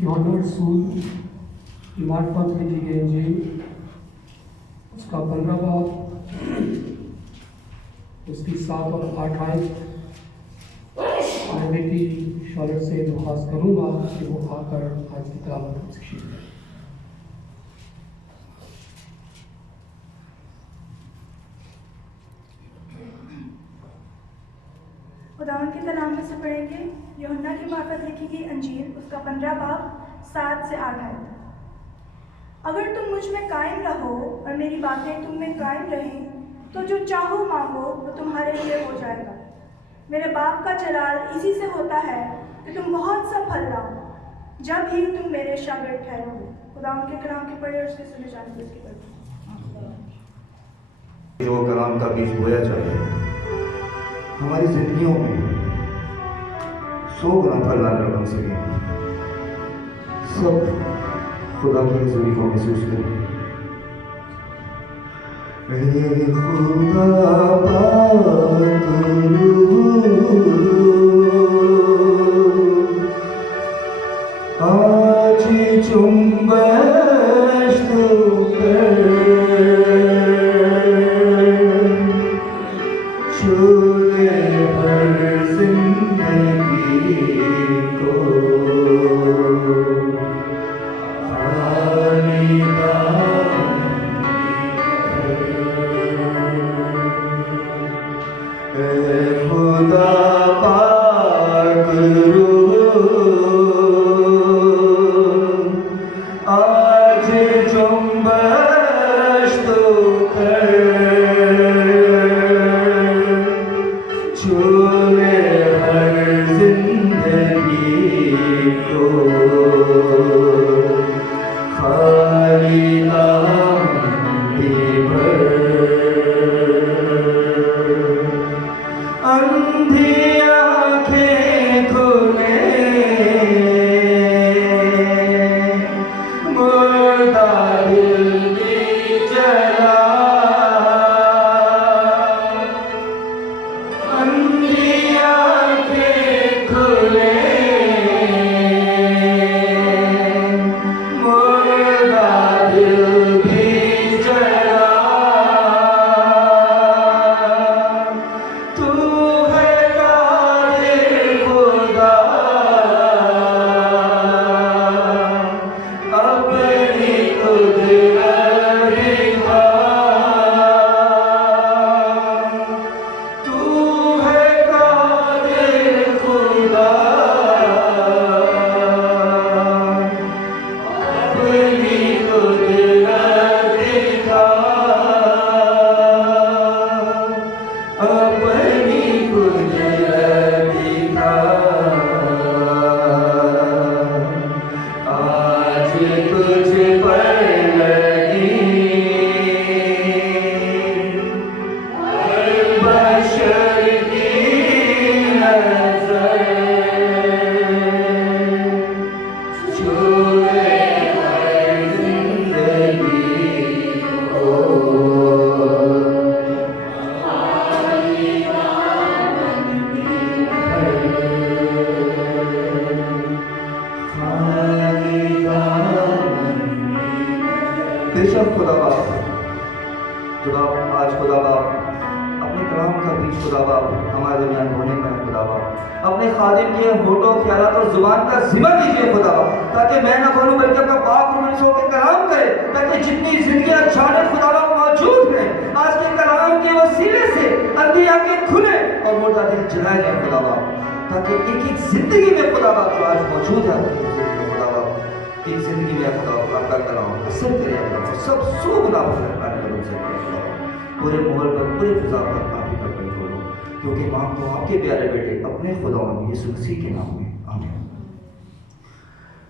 यूहन्ना रसूल की मार्फत लिखी गई इंजील उसका 15 बाब उसकी 7 और 8 आयत। मैं बेटी शॉलर से दरख्वास्त करूँगा कि वो आकर आज की तिलावत हमसे शुरू करें। खुदावंद के कलाम में से पढ़ेंगे यूहन्ना की मार्फत लिखी गई अंजील उसका 15 बाब 7 से 8 आयत। अगर तुम मुझ में कायम रहो और मेरी बातें तुम में कायम रहें तो जो चाहो मांगो वो तुम्हारे लिए हो जाएगा। मेरे बाप का जलाल इसी से होता है कि तुम बहुत सा फल लाओ, जब ही तुम मेरे शागिर्द ठहरोगे। खुदावंद के कलाम की पढ़े और उसके सुने जाने की उसकी पढ़े। जो कलाम का बीज बोया जाए हमारी जिंदगियों में 100 ग्राम फल लाने बन सके। सब खुदा की हज़ूरी को महसूस करें। खुदा पाक आज चुंबश तो कर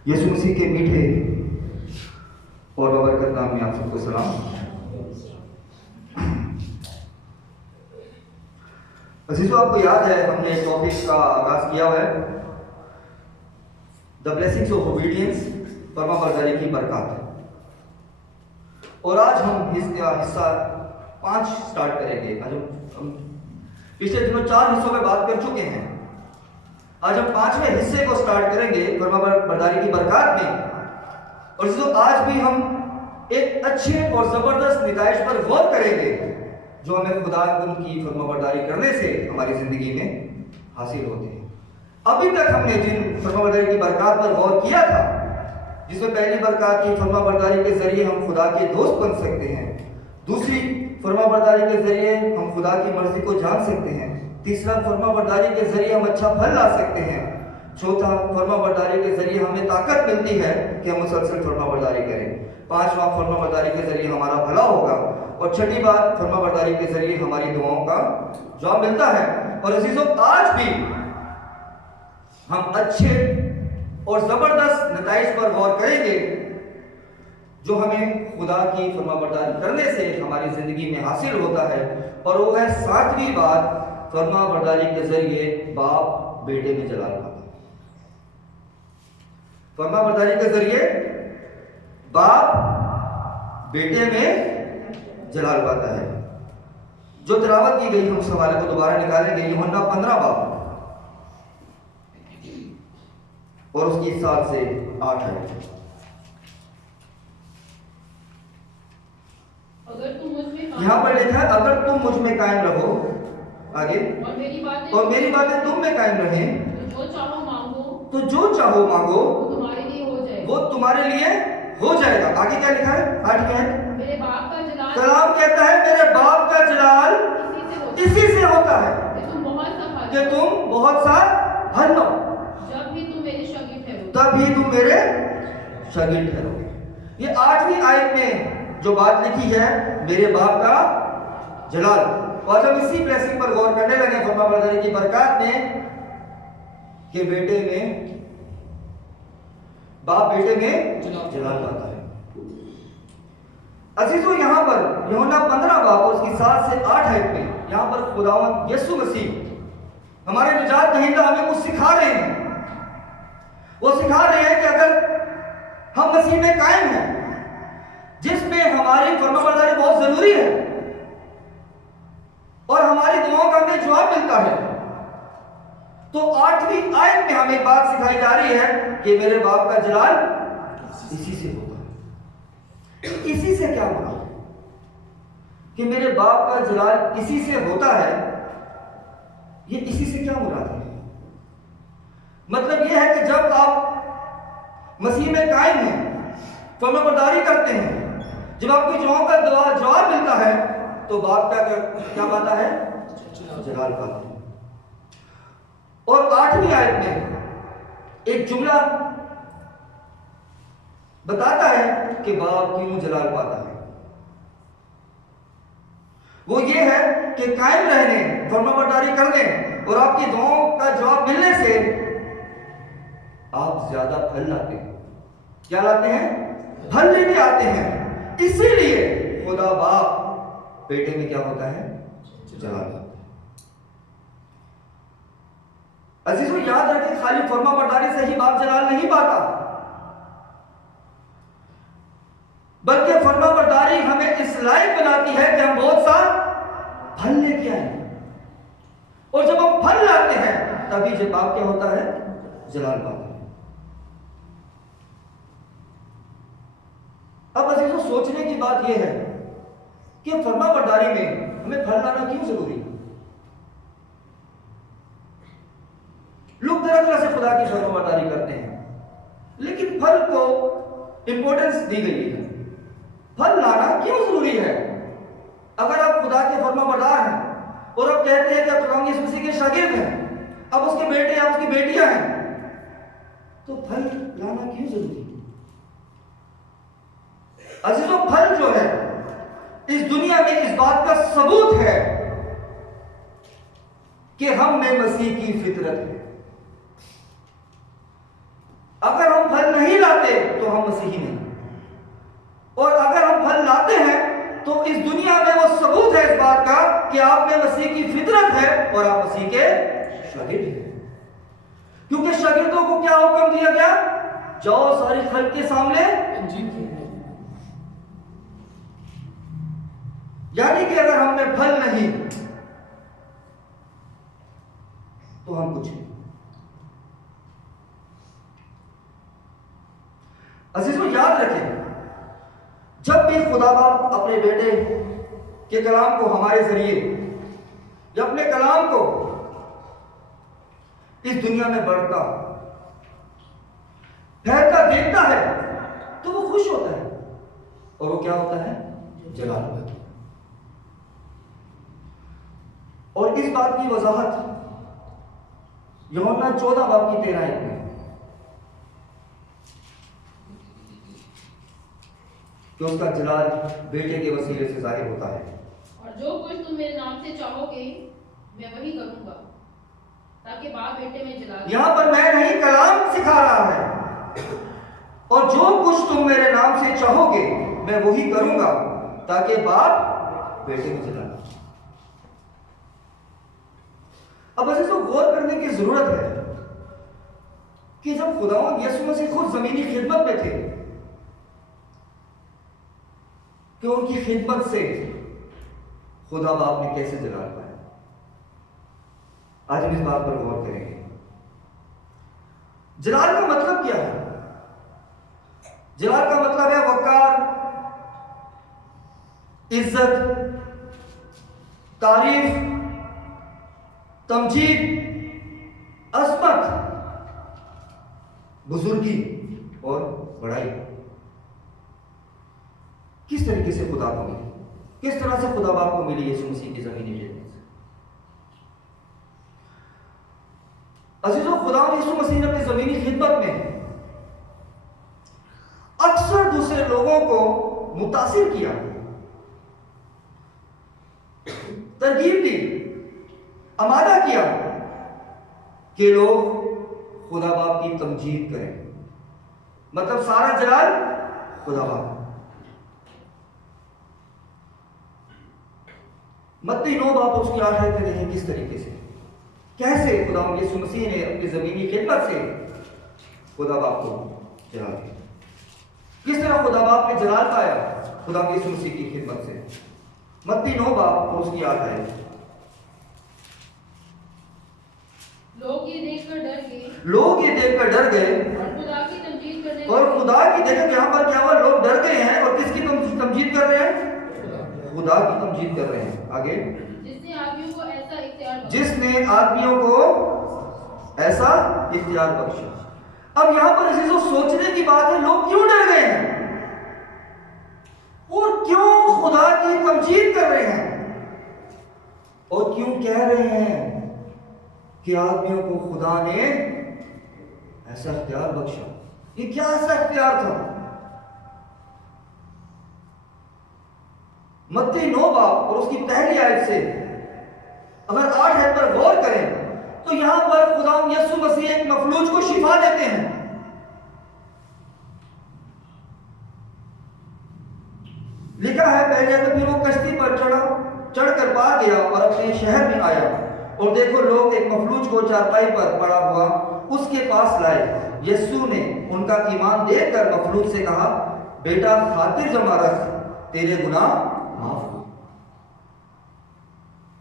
यीशु मसीह के मीठे और बबरकत नाम में आप सबको सलाम। अजीजों, आपको याद है हमने टॉपिक का आगाज किया हुआ है द ब्लेसिंग्स ऑफ ओबीडियंस, फरमाबरदारी की बरकत। और आज हम हिस्सा 5 स्टार्ट करेंगे। आज हम पिछले दिनों 4 हिस्सों में बात कर चुके हैं। आज हम 5वें हिस्से को स्टार्ट करेंगे फरमाबरदारी की बरकत में। और जो आज भी हम एक अच्छे और जबरदस्त निताइज पर गौर करेंगे जो हमें खुदा की फरमाबरदारी करने से हमारी जिंदगी में हासिल होते हैं। अभी तक हमने जिन फरमाबरदारी की बरकत पर गौर किया था, जिसमें पहली बरकत की फरमाबरदारी के जरिए हम खुदा के दोस्त बन सकते हैं, दूसरी फरमाबरदारी के जरिए हम खुदा की मर्जी को जान सकते हैं, तीसरा फरमाबरदारी के जरिए हम अच्छा फल ला सकते हैं, चौथा फरमाबरदारी के जरिए हमें ताकत मिलती है कि हम मुसलसल फरमाबरदारी करें, पांचवा फरमाबरदारी के जरिए हमारा भला होगा, और छठी बात फरमाबरदारी के जरिए हमारी दुआओं का जवाब मिलता है। और अजीजों, आज भी हम अच्छे और जबरदस्त नताइज पर गौर करेंगे जो हमें खुदा की फरमाबरदारी करने से हमारी जिंदगी में हासिल होता है, और वो है 7वीं बात, फरमाबरदारी के जरिए बाप बेटे में जलाल पाता है। फरमाबरदारी के जरिए बाप बेटे में जलाल पाता है। जो तिलावत की गई, हम सवाल को दोबारा निकालेंगे, यूहन्ना 15 बाब और उसकी 7 से 8 है। अगर तुम मुझ में यहाँ पर लिखा है, अगर तुम मुझ में कायम रहो, आगे, और मेरी बातें तुम में कायम रहे, तो जो चाहो मांगो, तो जो चाहो मांगो वो तुम्हारे लिए हो जाएगा। वो तुम्हारे लिए हो जाएगा। आगे क्या लिखा है? 8 में है, मेरे बाप का जलाल कलाम कहता है मेरे बाप का जलाल इसी से होता है कि तुम बहुत सा फल कि तुम बहुत सा फल लो, जब भी तुम मेरे शागिर्द ठहरोगे, तभी तुम मेरे शागिर्द ठहरोगे। ये 8वीं आयत में जो बात लिखी है, मेरे बाप का जलाल, और जब इसी ब्लेसिंग पर गौर करने लगे फरमाबरदारी की बरकत में कि बेटे में, बाप बेटे में जलाल पाता है। अजीजों, यहां पर यूहन्ना 15 बाब और उसकी 7 से 8 आयत में यहां पर खुदावंद यीशु मसीह हमारे निजात दहिंदा हमें कुछ सिखा रहे हैं। वो सिखा रहे हैं कि अगर हम मसीह में कायम हैं, जिसमें हमारी फरमाबरदारी बहुत जरूरी है और हमारी दुआओं का हमें जवाब मिलता है, तो 8वीं आयत में हमें बात सिखाई जा रही है कि मेरे बाप का जलाल इसी से होगा। इसी से क्या होगा कि मेरे बाप का जलाल इसी से होता है? ये इसी से क्या मुराद है? मतलब यह है कि जब आप मसीह में कायम हैं, फरमाबरदारी करते हैं, जब आपकी दुआओं का जवाब मिलता है, तो बाप का क्या पाता है? जलाल पाता है। और 8वीं आयत में एक जुमला बताता है कि बाप क्यों जलाल पाता है। वो ये है कि कायम रहने, फरमाबरदारी करने और आपकी दुआओं का जवाब मिलने से आप ज्यादा फल लाते हैं। क्या लाते हैं? फल लेके आते हैं। इसीलिए खुदा बाप बेटे में क्या होता है? जलाल पाता है। अजीजों, याद रखें, खाली फरमाबरदारी से ही बाप जलाल नहीं पाता, बल्कि फरमाबरदारी हमें इस लायक बनाती है कि हम बहुत सा फल लेके आए, और जब हम फल लाते हैं तभी जब बाप क्या होता है? जलाल पाता है। अब अजीजों, सोचने की बात यह है कि फरमाबरदारी में हमें फल लाना क्यों जरूरी है? लोग तरह तरह से खुदा की फरमाबरदारी करते हैं, लेकिन फल को इंपॉर्टेंस दी गई है। फल लाना क्यों जरूरी है? अगर आप खुदा के फरमाबरदार हैं और आप कहते हैं कि आप खुदा यीशु मसीह के शागिर्द हैं, अब उसके बेटे या उसकी बेटियां हैं, तो फल लाना क्यों जरूरी है? अजीजों, फल जो है इस दुनिया में इस बात का सबूत है कि हम में मसीह की फितरत है। अगर हम फल नहीं लाते तो हम मसीही नहीं, और अगर हम फल लाते हैं तो इस दुनिया में वो सबूत है इस बात का कि आप में मसीह की फितरत है और आप मसीह के शागिर्द हैं। क्योंकि शागिर्दों को क्या हुक्म दिया गया? जाओ सारी खल्क के सामने इंजील की। यानी कि अगर हम में फल नहीं तो हम कुछ नहीं। याद रखें, जब भी खुदा बाप अपने बेटे के कलाम को हमारे जरिए या अपने कलाम को इस दुनिया में बढ़ता फैलता देखता है तो वो खुश होता है, और वो क्या होता है? जलाल होता है। और इस बात की वजाहत यूहन्ना 14 बाब की 13 आयत में, कि उसका जलाल बेटे के वसीले से जाहिर होता है। और जो कुछ तुम मेरे नाम से चाहोगे मैं वही करूंगा, ताकि बाप बेटे में जलाल। यहां पर मैं नहीं, कलाम सिखा रहा है, और जो कुछ तुम मेरे नाम से चाहोगे मैं वही करूंगा, ताकि बाप बेटे में जलाल। अब ऐसे तो गौर करने की जरूरत है कि जब खुदावंद यीशु मसीह खुद जमीनी खिदमत में थे, कि उनकी खिदमत से खुदा बाप ने कैसे जलाल पाया। आज हम इस बात पर गौर करेंगे। जलाल का मतलब क्या है? जलाल का मतलब है वकार, इज्जत, तारीफ, तमजीद, अजमत, बुजुर्गी और बड़ाई। किस तरीके से खुदा को मिली, किस तरह से खुदा बाप को मिली यीशु मसीह की जमीनी खिदमत से। अजीजों, खुदा यीशु मसीह ने अपनी जमीनी खिदमत में अक्सर दूसरे लोगों को मुतासिर किया, तरगीब दी, आमादा किया कि लोग खुदा बाप की तमजीद करें। मतलब सारा जलाल खुदा बाप। मत्ती 9 बाब उसकी 8 आयत में देखें किस तरीके से, कैसे खुदा यीशु मसीह ने अपनी जमीनी खिदमत से खुदा बाप को जलाल दिया, किस तरह खुदा बाप ने जलाल पाया खुदा यीशु मसीह की खिदमत से। मत्ती 9 बाब उसकी 8 आयत। लोग ये देखकर डर गए, लोग ये देखकर डर गए और खुदा की तमजीद करने और लगे। खुदा की, देखो यहां पर क्या हुआ, लोग डर गए हैं और किसकी तमजीद कर रहे हैं? खुदा की तमजीद कर रहे हैं। आगे, जिसने आदमियों को ऐसा इख्तियार बख्शा। जिसने आदमियों को ऐसा इख्तियार बख्शा। अब यहां पर इसी सोचने की बात है, लोग क्यों डर गए हैं और क्यों खुदा की तमजीद कर रहे हैं और क्यों कह रहे हैं कि आदमियों को खुदा ने ऐसा इख्तियार बख्शा। ये क्या ऐसा इख्तियार था? मत्ती 9 बाब और उसकी पहली आयत से अगर 8 आयत पर गौर करें तो यहां पर खुदा यीशु मसीह एक मफलूज को शिफा देते हैं। लिखा है पहले तो फिर वो कश्ती पर चढ़कर पार गया और अपने शहर में आया, और देखो लोग एक मफलूज को चारपाई पर पड़ा हुआ उसके पास लाए। यीशु ने उनका ईमान देखकर मफलूज से कहा, बेटा खातिर जमा रख, तेरे गुनाह माफ हुए।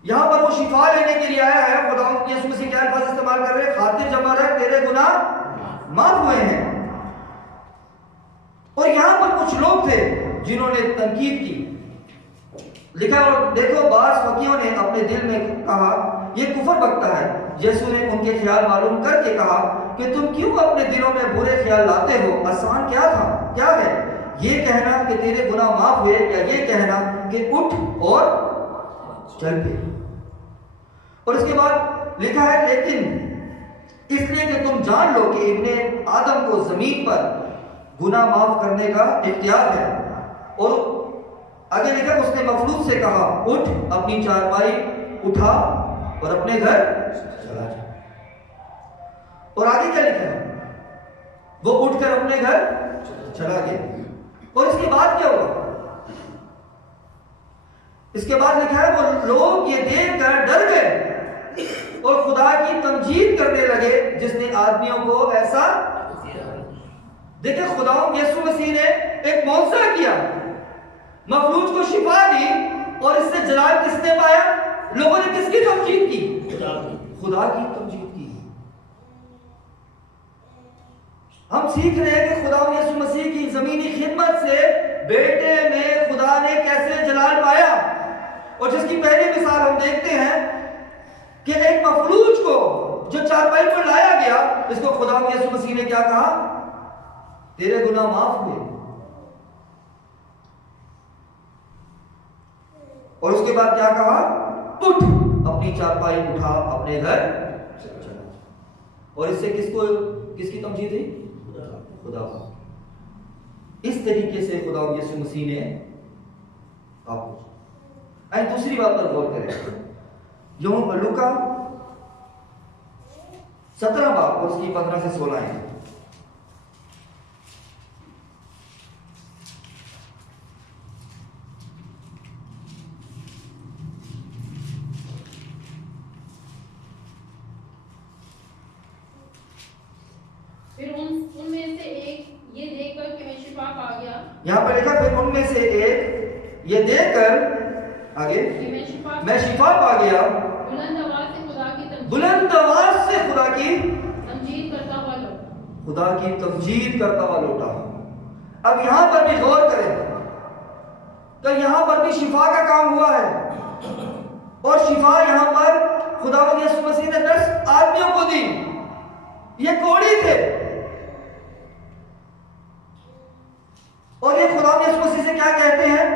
यहां पर वो शिफा लेने के लिए आया है। खुदा यीशु मसीह क्या अल्फाज इस्तेमाल कर रहे हैं? खातिर जमा रख, तेरे गुनाह माफ हुए हैं। और यहां पर कुछ लोग थे जिन्होंने तनकीद की। लिखा, और देखो बास फकीहों ने अपने दिल में कहा, ये कुफर बकता है। यीशु ने उनके ख्याल मालूम करके कहा कि तुम क्यों अपने दिलों में बुरे ख्याल लाते हो? आसान क्या था, क्या है? ये कहना कि तेरे गुनाह माफ हुए, या ये कहना कि उठ और चल फिर। और इसके बाद लिखा है, लेकिन इसलिए कि तुम जान लो कि इब्ने आदम को जमीन पर गुनाह माफ करने का इख्तियार है। और आगे लिखा, उसने मफलूज से कहा, उठ, अपनी चारपाई उठा और अपने घर चला जा। और आगे क्या लिखा है? वो उठकर अपने घर चला गया। और इसके बाद क्या हुआ? इसके बाद लिखा है, वो लोग ये देखकर डर गए और खुदा की तमजीद करने लगे जिसने आदमियों को ऐसा। देखिए, खुदा यीशु मसीह ने एक मौजज़ा किया, मफलूज को शिफा दी, और इससे जलाल किसने पाया? लोगों ने किसकी तमजीद की? खुदा की तमजीद की। हम सीख रहे हैं कि खुदा यीशु मसीह की ज़मीनी खिदमत से बेटे में खुदा ने कैसे जलाल पाया। और जिसकी पहली मिसाल हम देखते हैं कि एक मफलूज को जो चारपाई पर लाया गया, इसको खुदा यीशु मसीह ने क्या कहा? तेरे गुनाह माफ हुए। और उसके बाद क्या कहा? उठ, अपनी चारपाई उठा, अपने घर चला। और इससे किसकी तमजीद हुई? खुदा। इस तरीके से खुदा यीशु मसीह ने आपको। आइए दूसरी बात पर गौर करें। लूका 17 बाब और उसकी 15 से 16 है। फिर उनमें से एक ये देखकर कि मैं शिफा पा गया। यहाँ पर लिखा फिर उनमें से एक ये देखकर, आगे, कि मैं शिफा पा गया, बुलंद आवाज से खुदा की तमजीद करता हुआ लौटा। खुदा की तमजीद करता हुआ लौटा। अब यहां पर भी गौर करें तो यहां पर भी शिफा का काम हुआ है। और शिफा यहां पर खुदा यीशु मसीह ने 10 आदमियों को दी। ये कोढ़ी थे और ये खुदा यीशु मसीह से क्या कहते हैं?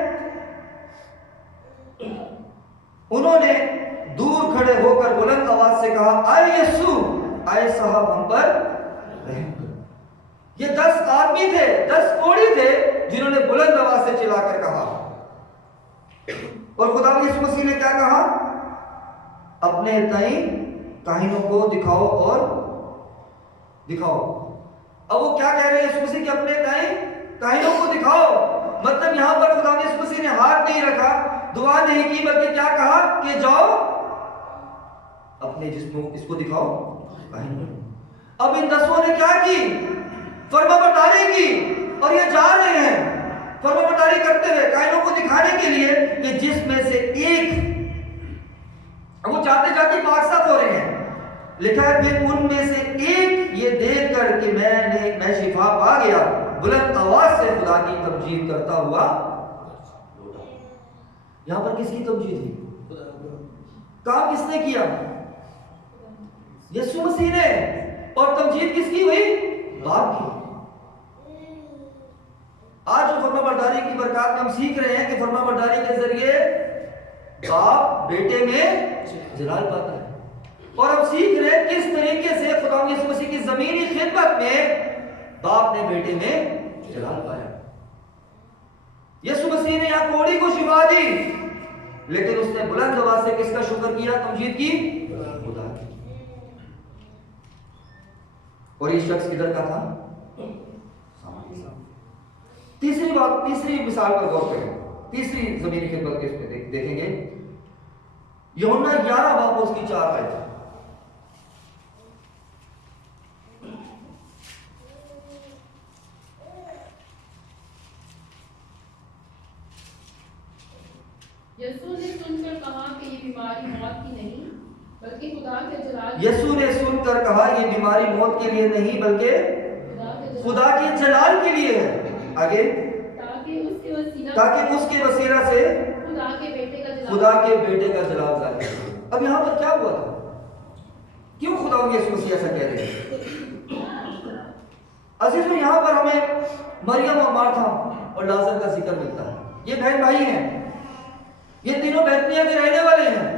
उन्होंने दूर खड़े होकर बुलंद आवाज से कहा, आए यीशु, आए साहब, हम पर रहम कर। ये 10 आदमी थे, 10 कोढ़ी थे जिन्होंने बुलंद आवाज से चिल्लाकर कहा। और खुदा यीशु मसीह ने क्या कहा? अपने ताई काहिनों को दिखाओ और दिखाओ। अब वो क्या कह रहे हैं यीशु मसीह के अपने ताई काहिनों को दिखाओ? मतलब यहां पर खुदा यीशु मसीह ने हाथ नहीं रखा, दुआ नहीं की, बल्कि क्या कहा कि जाओ अपने जिस्मों इसको दिखाओ। अब इन 10 ने क्या की? फर्माबरदारी की। और ये जा रहे हैं फर्माबरदारी करते हुए काहिनों को दिखाने के लिए कि जिसमें से एक, वो जाते जाते पाक साफ हो रहे हैं। लिखा है फिर उनमें से एक ये देख कर कि मैं शिफा पा गया, बुलंद आवाज से खुदा की तमजीद करता हुआ। यहां पर किसकी तमजीद हुई? काम किसने किया? यीशु मसीह ने। और तमजीद किसकी हुई? बाप की। आज जो फर्माबरदारी की बरकत में हम सीख रहे हैं कि फर्माबरदारी के जरिए बाप बेटे में जलाल पाता है। और हम सीख रहे हैं किस तरीके से खुदा यीशु मसीह की जमीनी खिदमत में बाप ने बेटे में जलाल पाया। यीशु मसीह ने यहां कोढ़ी को शिफा दी, लेकिन उसने बुलंद आवाज से किसका शुक्र किया? तमजीद की, खुदा की। और ये शख्स किधर का था? तीसरी मिसाल पर गौर करें। तीसरी जमीनी खिदमत के इसमें देखेंगे यूहन्ना 11 बाब उसकी 4 आयत। यीशु ने सुनकर कहा कि ये बीमारी मौत की नहीं बल्कि खुदा के जलाल। यीशु ने सुनकर कहा ये बीमारी मौत के लिए नहीं बल्कि खुदा के जलाल के लिए है। आगे, ताकि उसके वसीला से खुदा के बेटे का जलाल जाए। अब यहां पर क्या हुआ था? क्यों खुदा यीशु मसीह ऐसा कह रहे हैं? अजीजों, यहां पर हमें मरियम और मार्था और लाजर का जिक्र मिलता है। ये बहन भाई हैं, ये तीनों बैतनिय्याह के रहने वाले हैं।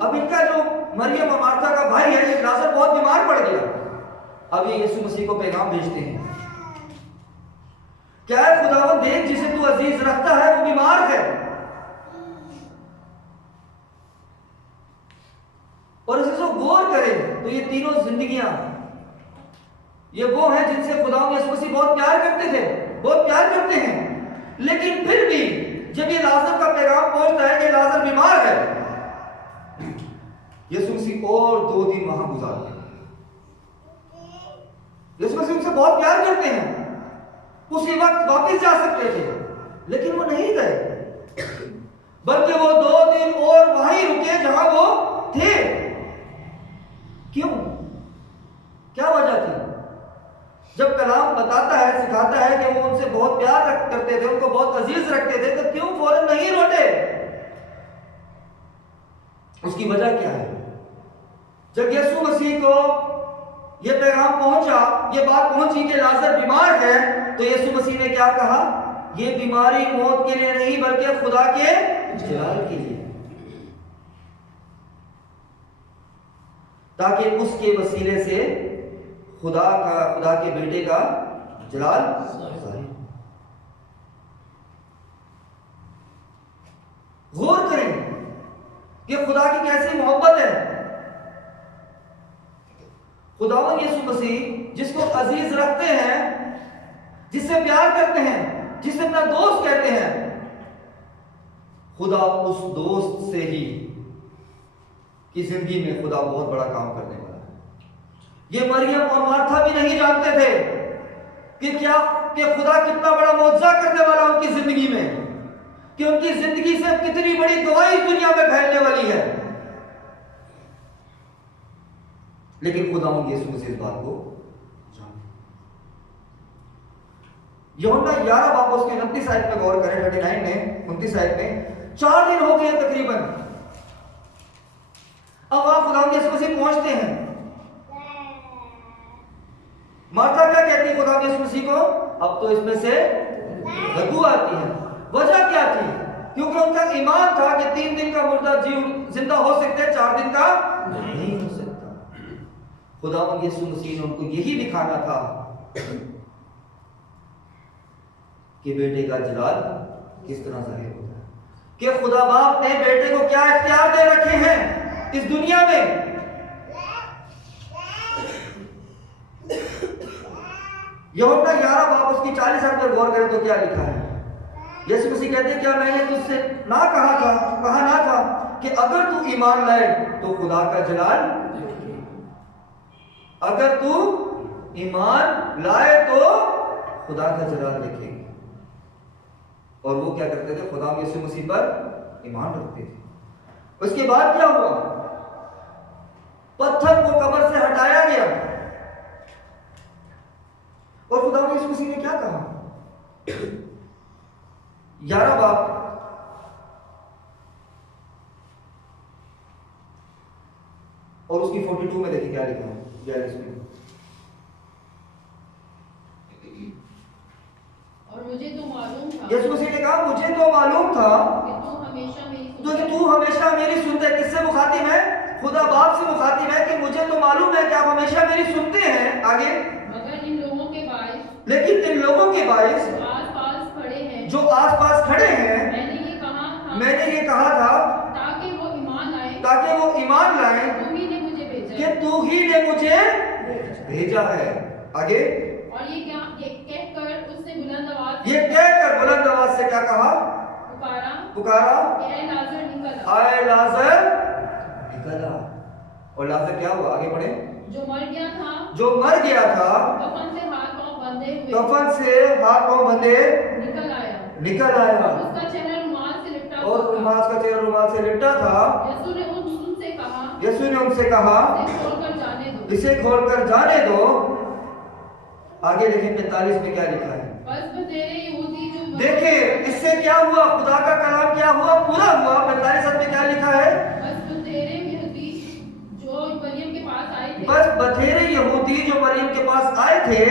अब इनका जो मरियम और मार्था का भाई है, लाजर बहुत बीमार पड़ गया। अब ये यीशु मसीह को पैगाम भेजते हैं, क्या है खुदावंद, देख जिसे तू अजीज रखता है वो बीमार है। और इसे जो गौर करें तो ये तीनों जिंदगियां, ये वो हैं जिनसे खुदावंद यीशु मसीह बहुत प्यार करते थे, बहुत प्यार करते हैं। लेकिन फिर भी जब ये लाजर का पैगाम पहुंचता है कि लाजर बीमार है, यीशु मसीह और 2 दिन वहां गुजारते हैं। यीशु मसीह उनसे बहुत प्यार करते हैं। उसी वक्त वापस जा सकते थे, लेकिन वो नहीं गए, बल्कि वो 2 दिन और वहीं रुके जहां वो थे। क्यों? क्या वजह थी? जब कलाम बताता है, सिखाता है कि वो उनसे बहुत प्यार करते थे, उनको बहुत अजीज रखते थे, तो क्यों फौरन नहीं लौटे? उसकी वजह क्या है? जब यीशु मसीह को यह पैगाम पहुंचा, ये बात पहुंची कि लाजर बीमार है, तो यीशु मसीह ने क्या कहा? ये बीमारी मौत के लिए नहीं बल्कि खुदा के जलाल के लिए, ताकि उसके वसीले से खुदा के बेटे का जलाल जाहिर। गौर करें कि खुदा की कैसी मोहब्बत है। खुदावंद यीशु मसीह जिसको अजीज रखते हैं, जिससे प्यार करते हैं, जिसे अपना दोस्त कहते हैं, खुदा उस दोस्त से ही की जिंदगी में खुदा बहुत बड़ा काम करने वाला है। ये मरियम और मार्था भी नहीं जानते थे कि खुदा कितना बड़ा मौजज़ा करने वाला उनकी जिंदगी में, कि उनकी जिंदगी से कितनी बड़ी गवाही दुनिया में फैलने वाली है। लेकिन खुदावंद यीशु मसीह इस बात को जानते। यूहन्ना 11 बाब उसके 29 आयत में गौर करें, 39 में 29 आयत में 4 दिन हो गए तकरीबन। अब वहां खुदावंद यीशु मसीह पहुंचते हैं। मार्था क्या कहती है खुदावंद यीशु मसीह को? अब तो इसमें से बदबू आती है। वजह क्या थी? क्योंकि उनका ईमान था कि 3 दिन का मुर्दा जिंदा हो सकते हैं, 4 दिन का नहीं हो सकता। खुदावंद यीशु मसीह ने उनको यही दिखाना था कि बेटे का जलाल किस तरह जाहिर होता है, कि खुदा बाप ने बेटे को क्या इख्तियार दे रखे हैं इस दुनिया में। यूहन्ना 11 बाब उसकी 40 आयत पर गौर करें तो क्या लिखा है? यीशु मसीह कहते हैं, क्या मैंने तुझसे कहा ना था कि अगर तू ईमान लाए तो खुदा का जलाल, अगर तू ईमान लाए तो खुदा का जलाल देखेंगे। और वो क्या करते थे? खुदा यीशु मसीह पर ईमान रखते थे। उसके बाद क्या हुआ? पत्थर को कब्र से हटाया गया और खुदा यीशु मसीह ने क्या कहा? 11 बाब और उसकी 42 में देखिए क्या लिखा है, 42 में। और मुझे तो मालूम था, यीशु मसीह ने कहा मुझे तो मालूम था कि तू हमेशा मेरी तू हमेशा मेरी सुनते है। किससे मुखातिब है? खुदा बाप से मुखातिब है कि मुझे तो मालूम है कि आप हमेशा मेरी सुनते हैं। आगे, मगर इन लोगों के बाइस, लेकिन इन लोगों के बाइस जो आस-पास खड़े हैं, मैंने ये कहा था ताकि वो ईमान लाएं तू ही ने मुझे भेजा, कि तू ही ने मुझे भेजा है। आगे, और ये कहकर उसने बुलंद आवाज से क्या कहा? पुकारा ऐ लाजर निकल आ। आए लाजर निकल आ। और लाजर क्या हुआ? आगे पढ़े। जो मर गया था कफन से हाथ पांव बंधे निकल आया उसका चेहरा रुमाल से लिपटा और रुमाल से लिपटा था। यीशु ने उनसे कहा इसे खोलकर जाने दो। आगे देखें 45 में क्या लिखा है? देखिए इससे क्या हुआ? खुदा का कलाम क्या हुआ? पूरा हुआ। 45 में क्या लिखा है? बस बथेरे यहूदी जो मरियम के पास आए थे,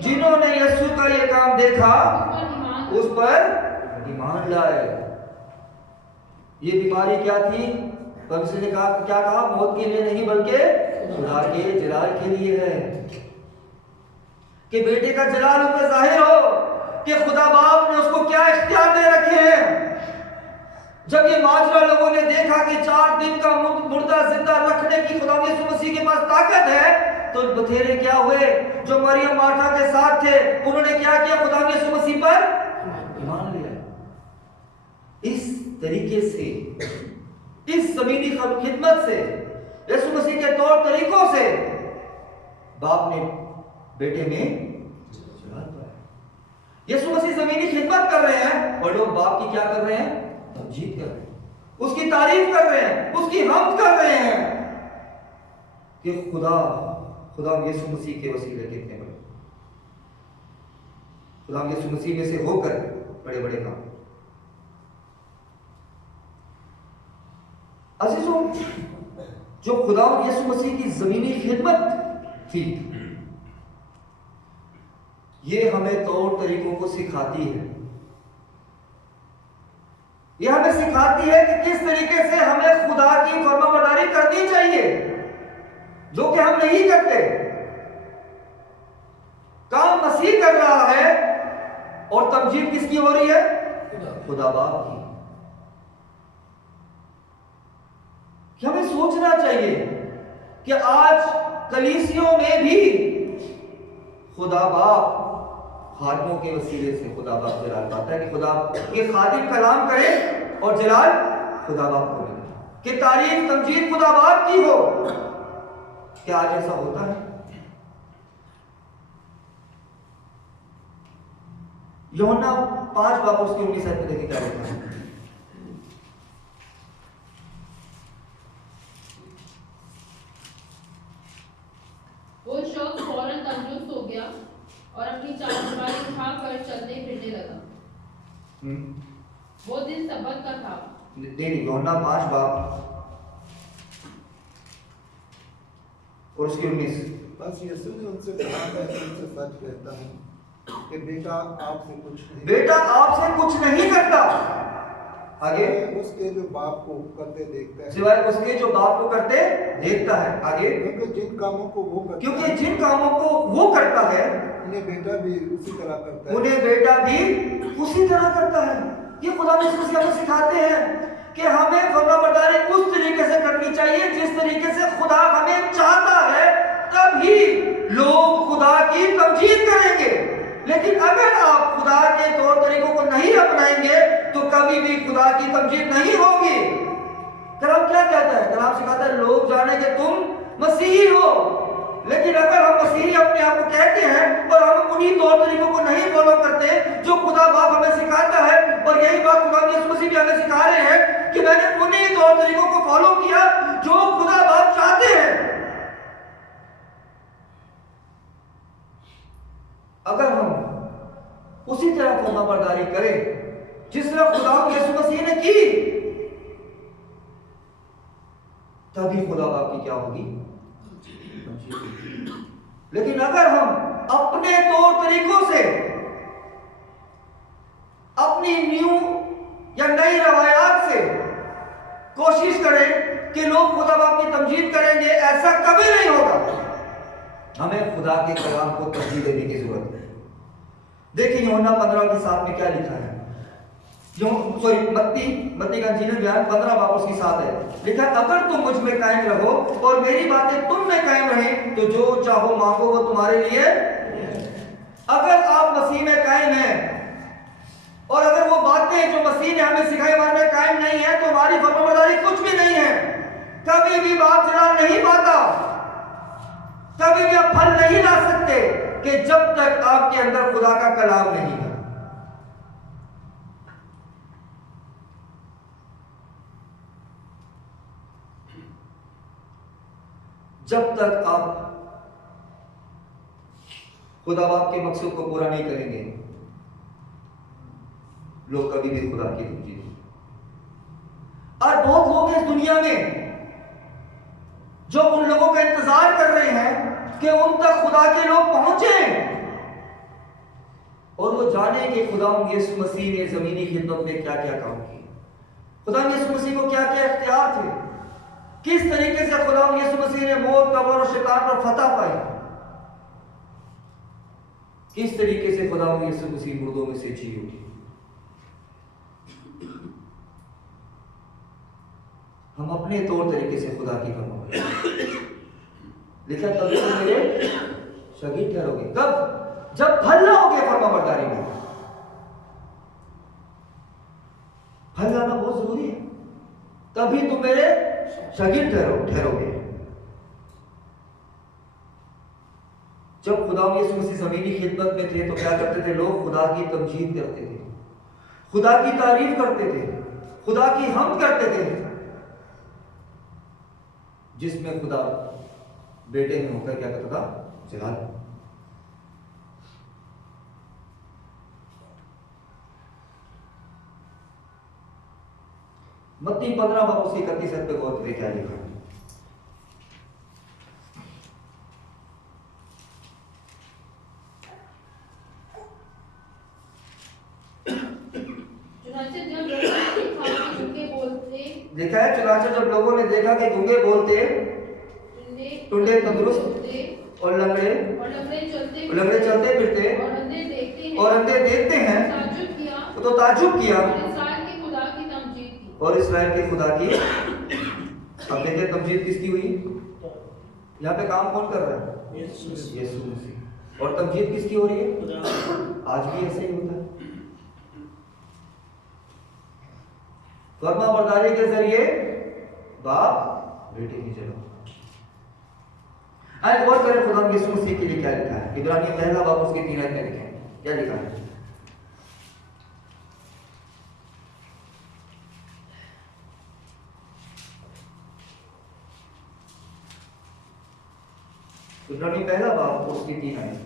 जिन्होंने यीशु का ये काम देखा, उस पर ईमान लाए। ये बीमारी क्या थी? परमेश्वर ने कहा, क्या कहा? मौत के लिए नहीं बल्कि खुदा के जलाल के लिए है, कि बेटे का जलाल उन पर जाहिर हो, कि खुदा बाप ने उसको क्या इख्तियार दे रखे हैं। जब ये माजरा लोगों ने देखा कि 4 दिन का मुर्दा जिंदा रखने की खुदा यीशु मसीह के पास ताकत है, तो बथेरे क्या हुए? जो मरियम मार्था के साथ थे, उन्होंने क्या किया? खुदा यीशु मसीह पर ईमान लिया। इस तरीके से, इस जमीनी खिदमत से, यीशु मसीह के तौर तरीकों से बाप ने बेटे में जलाल पाया। यीशु मसीह जमीनी खिदमत कर रहे हैं और लोग बाप की क्या कर रहे हैं? तमजीद कर रहे हैं, उसकी तारीफ कर रहे हैं, उसकी हमद कर रहे हैं। कि खुदा यीशु मसीह के वसीले कितने बड़े, खुदा यीशु मसीह में से होकर बड़े बड़े काम। अजीजों, जो खुदा यीशु मसीह की जमीनी खिदमत थी, ये हमें तौर तरीकों को सिखाती है। यह हमें सिखाती है कि किस तरीके से हमें खुदा की फरमाबरदारी करनी चाहिए, जो कि हम नहीं करते। काम मसीह कर रहा है और तमजीद किसकी हो रही है? खुदा बाप की। कि हमें सोचना चाहिए कि आज कलीसियों में भी खुदा बाप खादिमों के वसीले से खुदा बाप जलाल पाता है, कि खुदा के खादिम कलाम करें और जलाल खुदा बाप को मिले, कि तारीफ तमजीद खुदा बाप की हो। क्या आज ऐसा होता है? यूहन्ना 5 बाब उसकी 19 में देखिए क्या लिखा है। वो शख्स फौरन तंदुरुस्त हो गया और अपनी चारदीवारी उठाकर चलने फिरने लगा। वो दिन सबत का था। नहीं, यूहन्ना 5 बाब और उसकी 19। बस यीशु ने उनसे कहा, मैं तुमसे सच कहता हूँ कि बेटा आपसे कुछ नहीं करता। आगे, उसके जो बाप को करते देखता है, सिवाय उसके जो बाप को करते देखता है। आगे, क्योंकि जिन कामों को वो करता है उन्हें बेटा भी उसी तरह करता है। ये खुदा ने हमें सिखाते हैं कि हमें फरमाबरदारी उस तरीके से करनी चाहिए जिस तरीके से खुदा हमें चाहता है, तभी लोग खुदा की तमजीद करेंगे। लेकिन अगर आप खुदा के तौर तरीकों को नहीं अपनाएंगे तो कभी भी खुदा की तमजीद नहीं होगी। कलाम क्या कहता है? कलाम सिखाता है लोग जाने कि तुम मसीही हो। लेकिन अगर हम मसीही अपने आप को कहते हैं और हम उन्हीं तौर तरीकों को नहीं फॉलो करते जो खुदा बाप हमें सिखाता है, और यही बात खुदा यीशु मसीह भी हमें सिखा रहे हैं कि मैंने उन्हीं तौर तरीकों को फॉलो किया जो खुदा बाप चाहते हैं। अगर हम उसी तरह फरमाबरदारी करें जिस तरह खुदा यीशु मसीह ने की, तभी खुदा बाप की क्या होगी? लेकिन अगर हम अपने तौर तरीकों से, अपनी न्यू या नई रवायात से कोशिश करें कि लोग खुदा बाप की तमजीद करेंगे, ऐसा कभी नहीं होगा। हमें खुदा के कलाम को तरजीह देने की जरूरत है। देखिए यूहन्ना 15:7 में क्या लिखा है। मत्ती का इंजील बयान 15 बाब उसकी 7 है। लिखा, अगर तुम मुझ में कायम रहो और मेरी बातें तुम में कायम रहें तो जो चाहो मांगो वो तुम्हारे लिए। अगर आप मसीह में कायम हैं और अगर वो बातें जो मसीह ने हमें सिखाई हमारे में कायम नहीं है, तो हमारी फरमाबरदारी कुछ भी नहीं है। कभी भी बाप जलाल नहीं पाता, कभी भी आप फल नहीं ला सकते कि जब तक आपके अंदर खुदा का कलाम नहीं है। जब तक आप खुदा बाप के मकसद को पूरा नहीं करेंगे, लोग कभी भी खुदा की तमजीद। और बहुत लोग इस दुनिया में जो उन लोगों का इंतजार कर रहे हैं कि उन तक खुदा के लोग पहुंचे और वो जाने कि खुदा यीशु मसीह ने जमीनी खिदमत में क्या क्या काम किए, खुदा यीशु मसीह को क्या क्या इख्तियार थे, किस तरीके से खुदा यीशु मसीह ने मौत, कब्र और शैतान पर फतह पाई, किस तरीके से खुदा यीशु मसीह मुर्दों में से जी उठी। हम अपने तौर तरीके से खुदा की फरमाबरदारी लिखा, तब तुम मेरे शागिर्द ठहरोगे। कब? जब फल लाओगे फरमाबरदारी में। फल लाना बहुत जरूरी है, तभी तुम मेरे शागिर्द ठहरोगे। जब खुदा यीशु मसीह जमीनी खिदमत में थे तो क्या करते थे? लोग खुदा की तमजीद करते थे, खुदा की तारीफ करते थे, खुदा की हम करते थे, जिसमें खुदा बेटे में होकर क्या करता था? जलाल। मत्ती 15 बाब उसकी 31 पे गौर करें क्या लिखा है। देखा है चुनाचे जब लोगों ने देखा कि गूंगे बोलते, टुंडे तंदुरुस्त और लंगड़े चलते फिरते और अंधे देखते हैं, तो ताज्जुब किया और इस्राएल के खुदा की। अब देखिए तमजीद किसकी हुई? यहाँ पे काम कौन कर रहा है? यीशु मसीह। और तमजीद किसकी हो रही है? आज भी ऐसे ही होता है। फर्मा बरदारी के जरिए बाप बेटे की जगह। आइए गौर करें खुदा यीशु मसीह के लिए क्या लिखा है। इब्रानियों पहला बाब उसके 3 आयत में लिखा है, क्या लिखा है? इब्रानियों पहला बाब उसकी 3 आयत।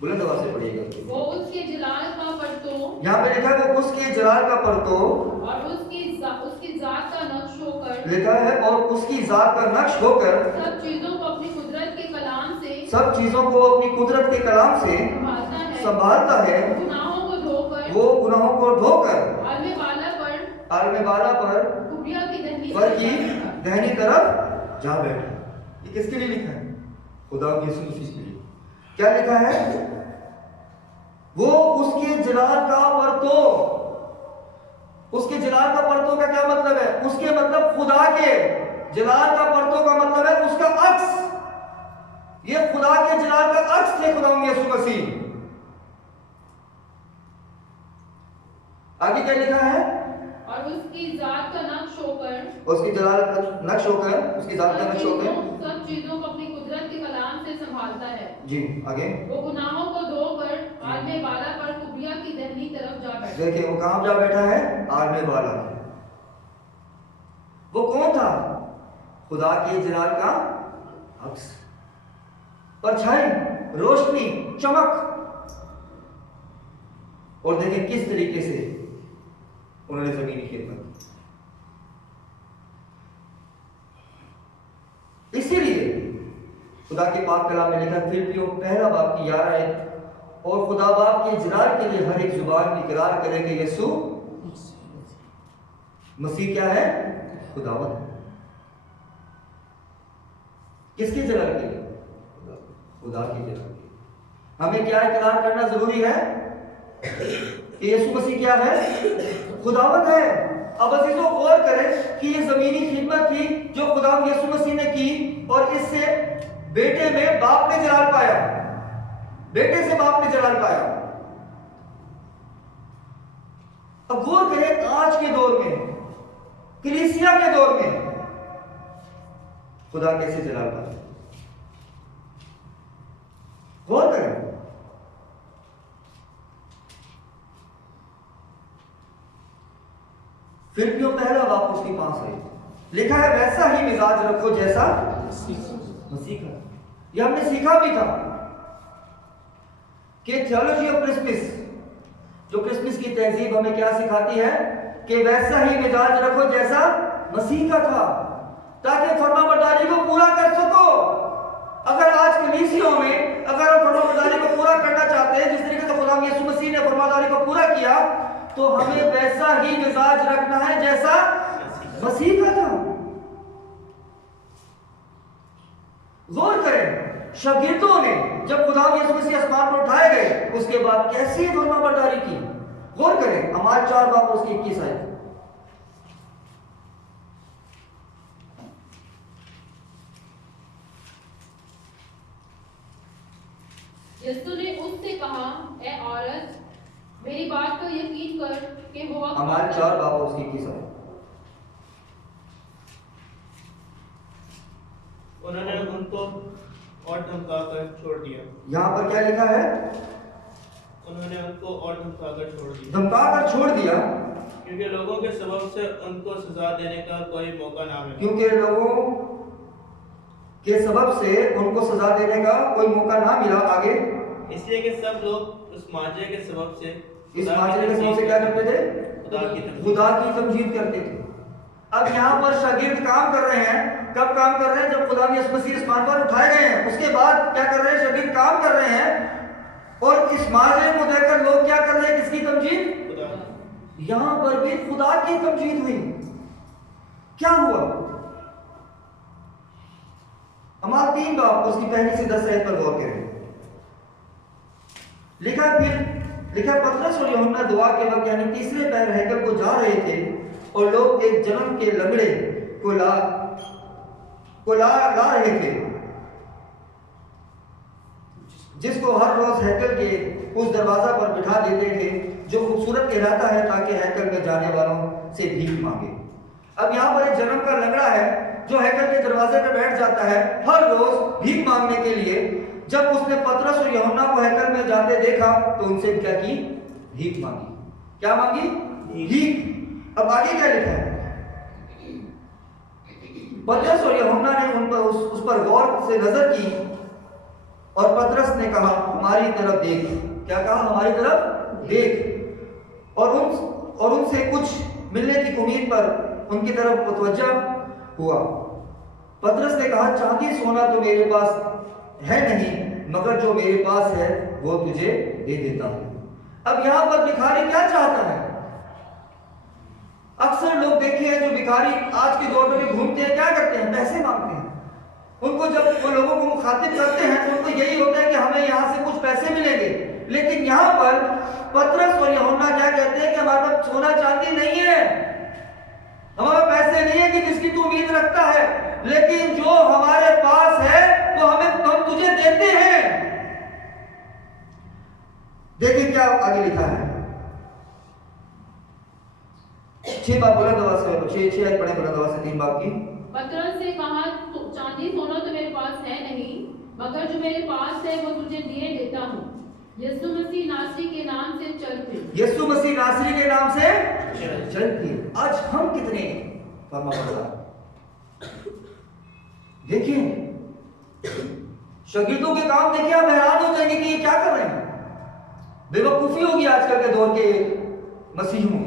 बुलंद आवाज से पढ़िएगा। वो उसके जलाल का परतो, यहाँ पे लिखा है वो उसके जलाल का परतो, और उसकी जात का नक्श होकर, लिखा है और उसकी जात का नक्श होकर, सब चीजों को अपनी कुदरत के कलाम से संभालता है, गुनाहों को धोकर, वो गुनाहों को धोकर आलमे बाला पर कुबिया की पर दहनी तरफ जा बैठा। ये किसके लिए लिखा है? खुदा यीशु मसीह के लिए। क्या लिखा है? वो उसके जलाल का परतो। उसके जलाल का परतो का क्या मतलब है? उसके मतलब खुदा के जलाल का परतो का मतलब है उसका अक्स। ये खुदा के जलाल का अक्स थे खुदा यीशु मसीह। आगे क्या लिखा है? और उसकी जात का नक्श होकर, उसकी जलाल का नक्श होकर, उसकी जात का नक्श होकर सब चीजों को अपनी कुदरत के कलाम से संभालता है। जी आगे। वो गुनाहों को धोकर आलमे बाला पर कुबिया की दहनी तरफ जा बैठा। देखिए वो कहां जा बैठा है? आलमे बाला। वो कौन था? खुदा के जलाल का अक्स, परछाई, रोशनी, चमक। और देखिए किस तरीके से उन्होंने जमीनी खिदमत। इसीलिए खुदा के पाक कलाम में लिखा फिलिपियों पहला बाब की 11 आयत, और खुदा बाप के जलाल के लिए हर एक जुबान इकरार करे कि यीशु मसीह क्या है? खुदावंद है। किसके जलाल के लिए? खुदा के जलाल के लिए। हमें क्या इकरार करना जरूरी है कि यीशु मसीह क्या है? खुदावंद है। अब अजीजों गौर करें कि ये जमीनी खिदमत थी जो खुदा यीशु मसीह ने की, और इससे बेटे में बाप ने जलाल पाया, बेटे से बाप ने जलाल पाया। अब गौर करें आज के दौर में, कलीसिया के दौर में खुदा कैसे जलाल पाया। गौर करें। फिलिपियों पहला बाब उसकी 5 है, लिखा है वैसा ही मिजाज रखो जैसा मसीह का। यह हमने सीखा भी था कि थियोलॉजी ऑफ क्रिसमस, जो क्रिसमस की तहजीब हमें क्या सिखाती है कि वैसा ही मिजाज रखो जैसा मसीह का था, ताकि फरमाबरदारी को पूरा कर सको। अगर आज कलीसियों में अगर हम फरमाबरदारी को पूरा करना चाहते हैं जिस तरीके से खुदा यीशु मसीह ने फरमाबरदारी को पूरा किया, तो हमें वैसा ही मिजाज रखना है जैसा मसीह का था। गौर करें शागिर्दों ने जब खुदा यीशु मसीह आसमान पर उठाए गए उसके बाद कैसी फरमाबरदारी की। गौर करें अमाल 4 बाब उसकी 21 आयत। यीशु ने उससे कहा, ए औरत, मेरी बात को यकीन कर कि वो अमाल 4 बाब उसकी 21 आयत। उन्होंने उनको और धमकाकर छोड़ दिया। यहाँ पर क्या लिखा है? उन्होंने उनको और धमकाकर छोड़ दिया। धमकाकर छोड़ दिया। क्योंकि लोगों के सबब से उनको सजा देने का कोई मौका ना मिले। क्योंकि लोगों के सबब से उनको सजा देने का कोई मौका ना मिला। आगे, इसलिए कि सब लोग उस माजरे के सबब से इस माजरे के सबब से क्या करते थे? खुदा की तमजीद करते थे। अब यहाँ पर शागिर्द काम कर रहे हैं। कब काम कर रहे हैं? जब खुदा यीशु मसीह आसमान पर उठाए गए हैं, उसके बाद क्या कर रहे हैं? शागिर्द काम कर रहे हैं। और इस माजरे को देखकर लोग क्या कर रहे हैं? किसकी तमजीद? यहां पर भी खुदा की तमजीद हुई। क्या हुआ? अमाल 3 बाब उसकी पहली से 10 आयत पर गौर करें। लिखा पतरस और यूहन्ना दुआ के वक्त यानी तीसरे पहर हैकल को जा रहे थे और लोग एक जन्म के लंगड़े को ला रहे थे, जिसको हर रोज हैकल के उस दरवाजा पर बिठा देते थे जो खूबसूरत कहलाता है, ताकि हैकल में जाने वालों से भीख मांगे। अब यहाँ पर एक जन्म का लंगड़ा है जो हैकल के दरवाजे पर बैठ जाता है हर रोज भीख मांगने के लिए। जब उसने पतरस और यूहन्ना को हैकल में जाते देखा तो उनसे क्या की? भीख मांगी। क्या मांगी? भीख। अब आगे क्या लिखा है? पतरस और यूहन्ना ने उन पर उस पर गौर से नजर की और पतरस ने कहा, हमारी तरफ देख। क्या कहा? हमारी तरफ देख। और उनसे कुछ मिलने की उम्मीद पर उनकी तरफ मुतवज्जा हुआ। पतरस ने कहा, चांदी सोना तो मेरे पास है नहीं, मगर जो मेरे पास है वो तुझे दे देता हूं। अब यहां पर भिखारी क्या चाहता है? अक्सर लोग देखे हैं जो भिखारी आज के दौर में भी घूमते हैं, क्या करते हैं? पैसे मांगते हैं। उनको जब वो लोगों को मुखातिब करते हैं तो उनको यही होता है कि हमें यहां से कुछ पैसे मिलेंगे। लेकिन यहां पर पतरस और यूहन्ना क्या कहते हैं कि हमारे पास सोना चांदी नहीं है, हमारे पैसे नहीं है कि जिसकी तू उम्मीद रखता है, लेकिन जो हमारे पास है वो हम तुझे देते हैं। देखिए क्या आगे लिखा है। 6 बाब बुलंद आवाज से 6 आयत पढ़े बुलंद आवाज से 3 बाब की। पतरस ने कहा, चांदी सोना तो मेरे पास है नहीं, मगर जो मेरे पास है वो तुझे दिए देता हूँ। यीशु मसीह नासरी के नाम से चल फिर। यीशु मसीह नासरी के नाम से चल फिर। आज हम कितने फरमाबरदार। देखिए शागिर्दों के काम देखिए, आप हैरान हो जाएंगे कि ये क्या कर रहे हैं। बेवकूफी होगी आजकल के दौर के मसीहों में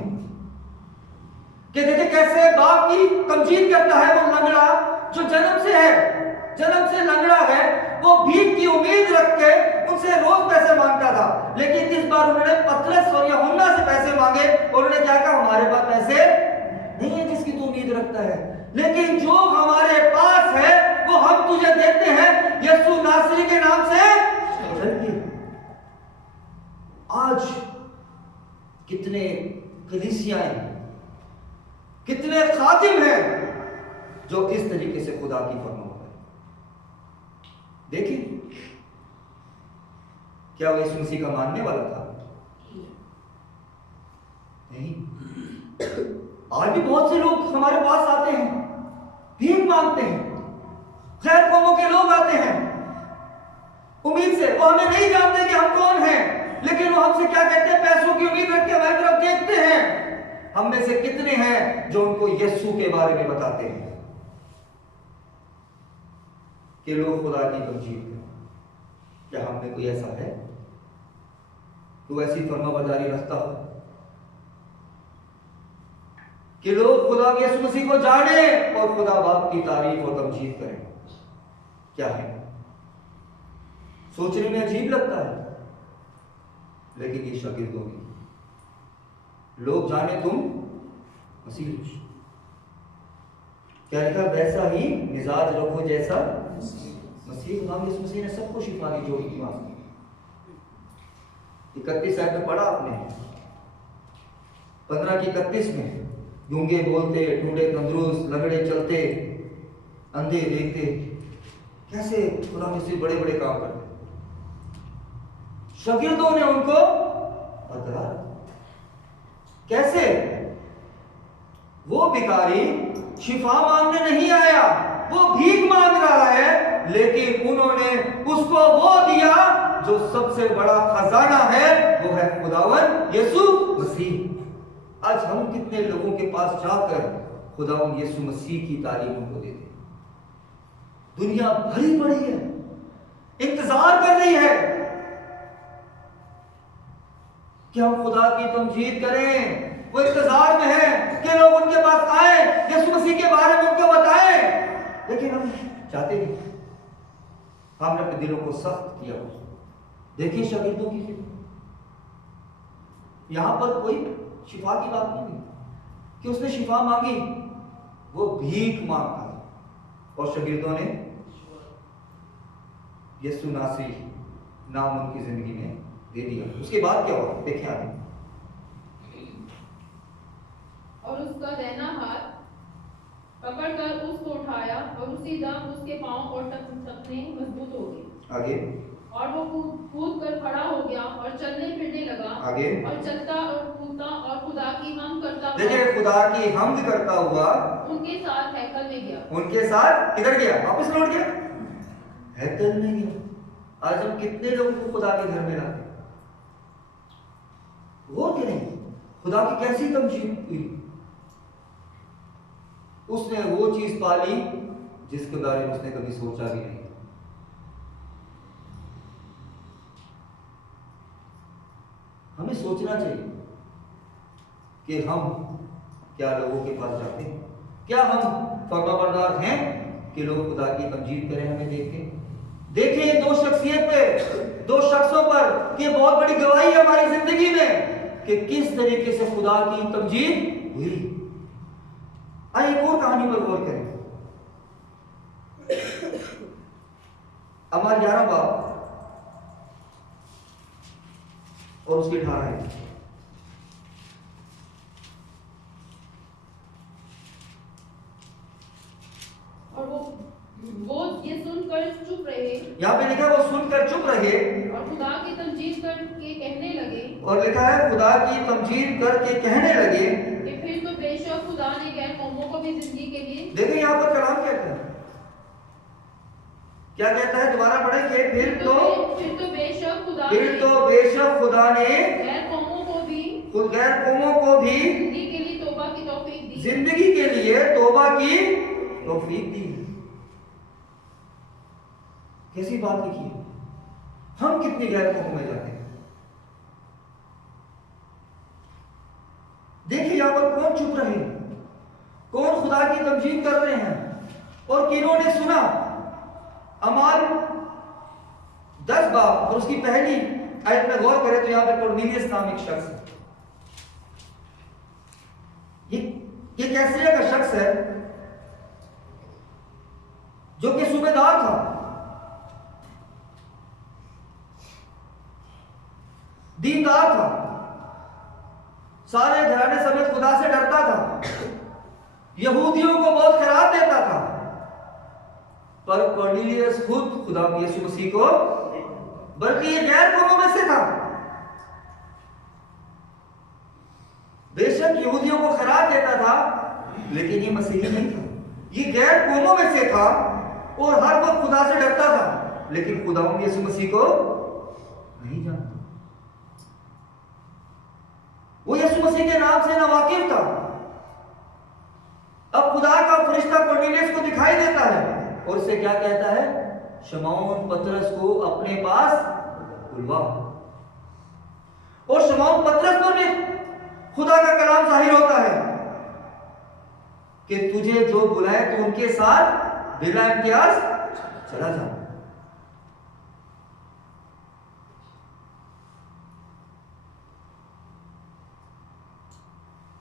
कि देखिए कैसे बाप की तमजीद करता है वो लंगड़ा जो जन्म से लंगड़ा है। वो भीख की उम्मीद रख के उनसे रोज पैसे मांगता था, लेकिन इस बार उन्होंने पतरस और यूहन्ना से पैसे मांगे और उन्होंने क्या कहा? हमारे पास पैसे नहीं है जिसकी तू उम्मीद रखता है, लेकिन जो हमारे पास है वो हम तुझे देते हैं यीशु नासरी के नाम से। आज कितने कलीसियाएं, कितने खादिम हैं जो इस तरीके से खुदा की फरमान है। देखिए क्या वो यीशु मसीह का मानने वाला था? नहीं। आज भी बहुत से लोग हमारे पास आते हैं, भीख मांगते हैं। गैर कौमों के लोग आते हैं उम्मीद से, वो हमें नहीं जानते कि हम कौन हैं, लेकिन वो हमसे क्या कहते हैं? पैसों की उम्मीद रख के हमारी तरफ देखते हैं। हम में से कितने हैं जो उनको यीशु के बारे में बताते हैं कि लोग खुदा की तमजीद करें? क्या हम में कोई ऐसा है तो ऐसी फरमाबरदारी रखता हो कि लोग खुदा के यीशु मसीह को जाने और खुदा बाप की तारीफ और तमजीद करें? क्या है? सोचने में अजीब लगता है, लेकिन ये शागिर्दों की लोग जाने तुम मसीह। क्या लिखा? वैसा ही मिजाज रखो जैसा मसीह। खुदा यीशु मसीह ने सबको शिफा दी जो की बात 31 आयत में पढ़ा आपने, 15 की 31 में, गूंगे बोलते, टूटे तंदुरुस्त, लंगड़े चलते, अंधे देखते। कैसे खुदा मसीह बड़े बड़े काम करते। शागिर्दों ने उनको बरकरार। कैसे? वो भिखारी शिफा मांगने नहीं आया, वो भीख मांग रहा है, लेकिन उन्होंने उसको वो दिया जो सबसे बड़ा खजाना है, वो है खुदावन यीशु मसीह। आज हम कितने लोगों के पास जाकर खुदावंद यीशु मसीह की तालीम उनको देते हैं। दुनिया भरी पड़ी है, इंतजार कर रही है कि हम खुदा की तमजीद करें। वो इंतजार में है कि लोग उनके पास आए, यीशु मसीह के बारे में उनको बताएं, लेकिन हम चाहते नहीं। हमने अपने दिलों को सख्त किया। देखिए शागिर्दों की फिक्र, यहां पर कोई शिफा की बात नहीं हुई कि उसने शिफा मांगी, वो भीख मांगता था और शागिर्दों ने यीशु नासरी नाम उनकी जिंदगी में दे दिया। उसके बाद क्या हुआ देखिए आगे। और उसका दाहिना हाथ पकड़कर उसको उठाया और उसी दम उसके पांव और टखने मजबूत हो गए। आगे। और वो कूद कर खड़ा हो गया और चलने फिरने लगा। आगे। और चलता और कूदता और खुदा की हम्द करता देखिए खुदा की हम्द करता हुआ उनके साथ हैकल में गया। उनके साथ किधर गया? वापस लौट गया, हैकल में गया। आज हम कितने लोगों को खुदा के घर में लाते, वो करें खुदा की कैसी तमजीद हुई। उसने वो चीज पाली जिसके बारे में उसने कभी सोचा भी नहीं। हमें सोचना चाहिए कि हम क्या लोगों के पास जाते हैं, क्या हम फर्माबरदार हैं कि लोग खुदा की तमजीद करें हमें देख के। देखें दो शख्सियत पे, दो शख्सों पर कि बहुत बड़ी गवाही है हमारी जिंदगी में कि किस तरीके से खुदा की तमजीद हुई। आइए एक और कहानी पर गौर करें। अमर 11 बाब और उसके 18 है। और वो ये सुनकर चुप रहे। यहाँ पे लिखा है वो सुनकर चुप रहे और खुदा की तमजीद करके कहने लगे। और लिखा है खुदा की तमजीद करके कहने लगे कि फिर तो बेशक खुदा ने गैर कौमों को भी जिंदगी के लिए। देखिए यहाँ पर कलाम कहता है, क्या कहता है? दोबारा पढ़ेंगे। फिर तो बेशक खुदा ने गैर कौमों को भी जिंदगी के लिए तौबा की तौफीक दी। जिंदगी के लिए तौबा की तौफीक दी। कैसी बात लिखी है। हम कितनी गैर कौमों में जाते हैं। देखिए यहां पर कौन चुप रहे, कौन खुदा की तमजीद कर रहे हैं और किन्होंने सुना। अमाल 10 बाब और उसकी पहली आयत में गौर करें तो यहां पर कोर्नेलियस नाम एक शख्स है। ये कैसरिया का शख्स है जो कि सूबेदार था, दीनदार था, सारे घराने समेत खुदा से डरता था, यहूदियों को बहुत खराब देता था। पर कॉर्नेलियस खुद खुदा यीशु मसीह को, बल्कि ये गैर कौमों में से था। बेशक यहूदियों को खराब देता था लेकिन ये मसीही नहीं था। ये गैर कौमों में से था और हर वक्त खुदा से डरता था लेकिन खुदा यीशु मसीह को नहीं जानता। वो यीशु मसीह के नाम से नावाकिफ था। अब खुदा का फरिश्ता कॉर्नेलियस को दिखाई देता है और उसे क्या कहता है? शमौन पतरस को अपने पास बुलवा। और शमौन पतरस पर भी खुदा का कलाम जाहिर होता है कि तुझे जो बुलाए तो उनके साथ बिना इम्तियाज चला जा।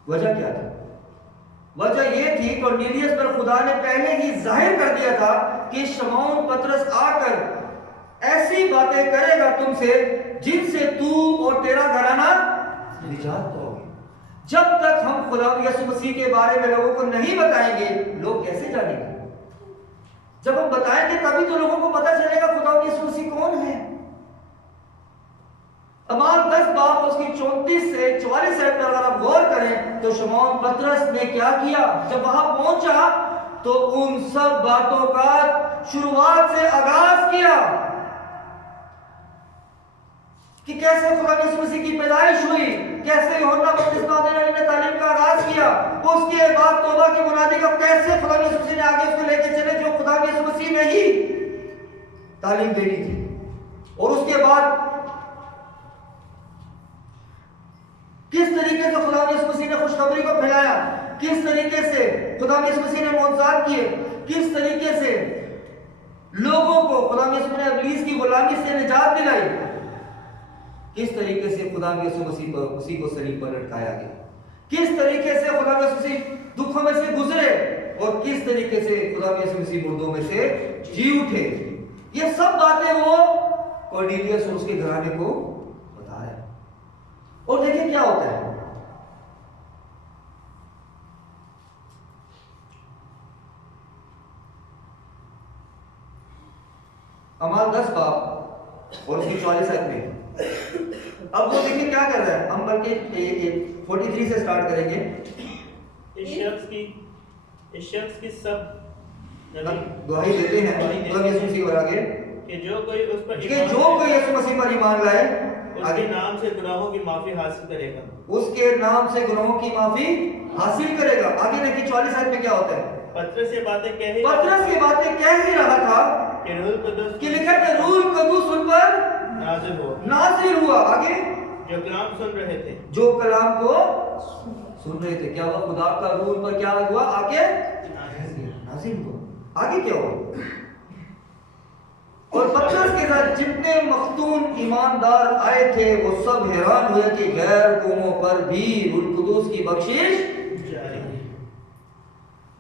वजह क्या था? वजह यह थी कॉर्नेलियस पर खुदा ने पहले ही जाहिर कर दिया था कि शमौन पतरस आकर ऐसी बातें करेगा तुमसे जिनसे तू और तेरा घराना निजात पाओगे। जब तक हम खुदा यीशु मसीह के बारे में लोगों को नहीं बताएंगे लोग कैसे जानेंगे? जब हम बताएंगे तभी तो लोगों को पता चलेगा खुदा यीशु मसीह कौन है। अमाल 10 बाब उसकी 34 से 44 आयत पर अगर आप गौर करें तो शमौन पतरस ने क्या किया? जब वहां पहुंचा तो उन सब बातों का शुरुआत से आगाज किया। कि कैसे खुदा यीशु मसीह की पैदाइश हुई, कैसे यूहन्ना बपतिस्मा देने ने तालीम का आगाज किया, उसके बाद तौबा की बुनियादी का कैसे खुदा यीशु मसीह ने आगे उसको लेके चले जो खुदा यीशु मसीह ने ही तालीम देनी थी। और उसके बाद किस तरीके से खुदा यीशु मसीह ने खुशखबरी को फैलाया, किस तरीके से खुदा यीशु मसीह ने मौजूदात किए, किस तरीके से लोगों को खुदा यीशु ने इब्लीस की गुलामी से निजात दिलाई, किस तरीके से खुदा यीशु मसीह को उसी को सलीब पर लटकाया गया, किस तरीके से खुदा यीशु मसीह दुखों में से गुजरे और किस तरीके से खुदा यीशु मसीह मुर्दों में से जी उठे। ये सब बातें वो कॉर्नेलियस और उसके घराने को बताया। और देखिए क्या होता है, अमाल 10 बाब और उसकी 44 आयत में अब वो देखिए क्या कर रहा है। हम बल्कि 43 से स्टार्ट करेंगे। इस शख्स की सब गवाही देते हैं खुदा यीशु मसीह पर आगे कि जो कोई यीशु मसीह पर ईमान लाए उसके नाम से गुनाहों की माफी हासिल करेगा, उसके नाम से गुनाहों की माफी हासिल करेगा। आगे देखिए 44 आयत में क्या होता है। पतरस ये बातें कह ही रहा था कि रूह कुदुस कि लिखा है रूह कुदुस उन पर नाज़िल हुआ। आगे जो कलाम सुन रहे थे, जो कलाम को सुन रहे थे, क्या हुआ? खुदा का रूह उन पर क्या हुआ? आगे नाज़िल हुआ। आगे क्या हुआ? और पतरस के साथ जितने मख्तून ईमानदार आए थे वो सब हैरान हुए कि गैर कौमों पर भी रूह कुदुस की बख्शिश जारी है।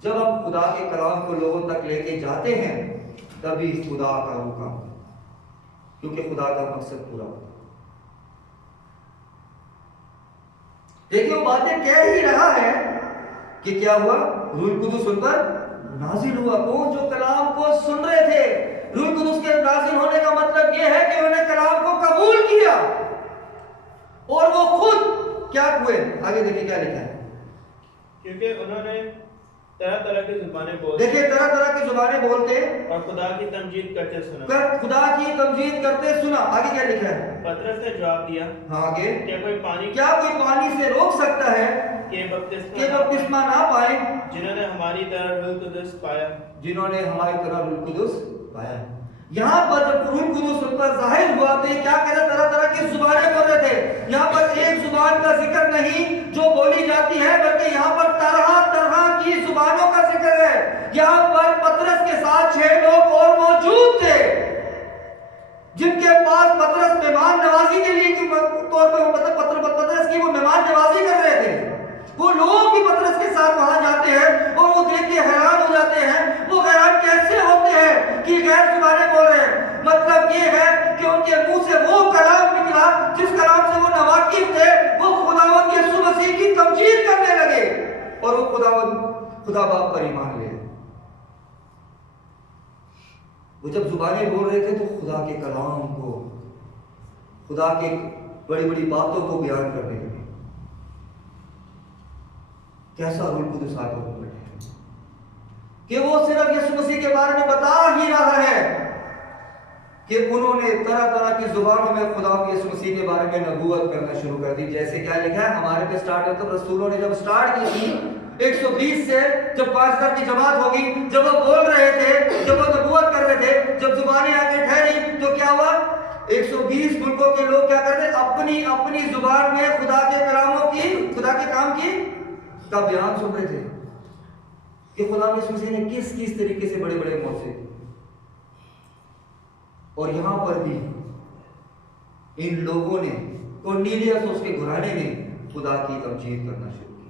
जब हम खुदा के कलाम को लोगों तक लेके जाते हैं तभी खुदा का रूह काम, क्योंकि खुदा का मकसद पूरा होता। देखिए वो बातें कह ही रहा है कि क्या हुआ? रूह कुदुस उन पर नाजिल हुआ। कौन? जो कलाम को सुन रहे थे। रूह कुदुस के नाजिल होने का मतलब यह है कि उन्होंने कलाम को कबूल किया और वो खुद क्या हुए। आगे देखिए क्या लिखा है। क्योंकि उन्होंने तरह तरह की जुबानें बोलते, देखिए तरह तरह की जुबानें बोलते और खुदा की तमजीद करते सुना। खुदा की तमजीद करते सुना। आगे क्या लिखा है? पतरस ने जवाब दिया, हाँ आगे, क्या कोई पानी से रोक सकता है कि बपतिस्मा ना पाए जिन्होंने हमारी तरह रूह कुदुस पाया। रूह कुदुस पाया। यहाँ पर जब रूह कुदुस उन पर जाहिर हुआ तो ये क्या कह रहे? तरह तरह की जुबानें बोल रहे थे। यहाँ पर एक जुबान का जिक्र नहीं जो बोली जाती है, बल्कि यहाँ पर तरह तरह की जुबानों का जिक्र है। यहाँ पर पतरस के साथ 6 लोग और मौजूद थे जिनके पास पतरस मेहमान नवाजी के लिए तौर पर पतरस की वो मेहमान नवाजी कर रहे थे। वो लोग भी पतरस के साथ वहां जाते हैं और वो देख के हैरान हो जाते हैं। वो हैरान कैसे होते हैं कि गैर जुबानें बोल रहे हैं। मतलब ये है कि उनके मुंह से वो कलाम निकला जिस कलाम से वो नवाकिफ थे। वो खुदावंद यीशु मसीह की तमजीद करने लगे और वो खुदा बाप पर ईमान ले। वो जब जुबानें बोल रहे थे तो खुदा के कलाम को, खुदा के बड़ी बड़ी बातों को बयान करने लगे। कैसा रूह कुदुस आकर बैठे कि वो सिर्फ यीशु मसीह के बारे में बता ही रहा है कि उन्होंने तरह तरह की जुबानों में खुदा यीशु मसीह के बारे में नबूवत करना शुरू कर दी। जैसे क्या लिखा है हमारे पे स्टार्ट है, तो रसूलों ने जब स्टार्ट की थी 120 से जब 5000 की जमात होगी, जब वो बोल रहे थे, जब वो नबूवत कर रहे थे, जब जुबानें आके ठहरी तो क्या हुआ? 120 मुल्कों के लोग क्या करते? अपनी अपनी जुबान में खुदा के कलामों की, खुदा के काम की का बयान सुन रहे थे कि खुदा यीशु मसीह ने किस किस तरीके से बड़े बड़े मौजे। और यहां पर भी इन लोगों ने, कॉर्नेलियस और उसके घराने ने खुदा की तमजीद करना शुरू की।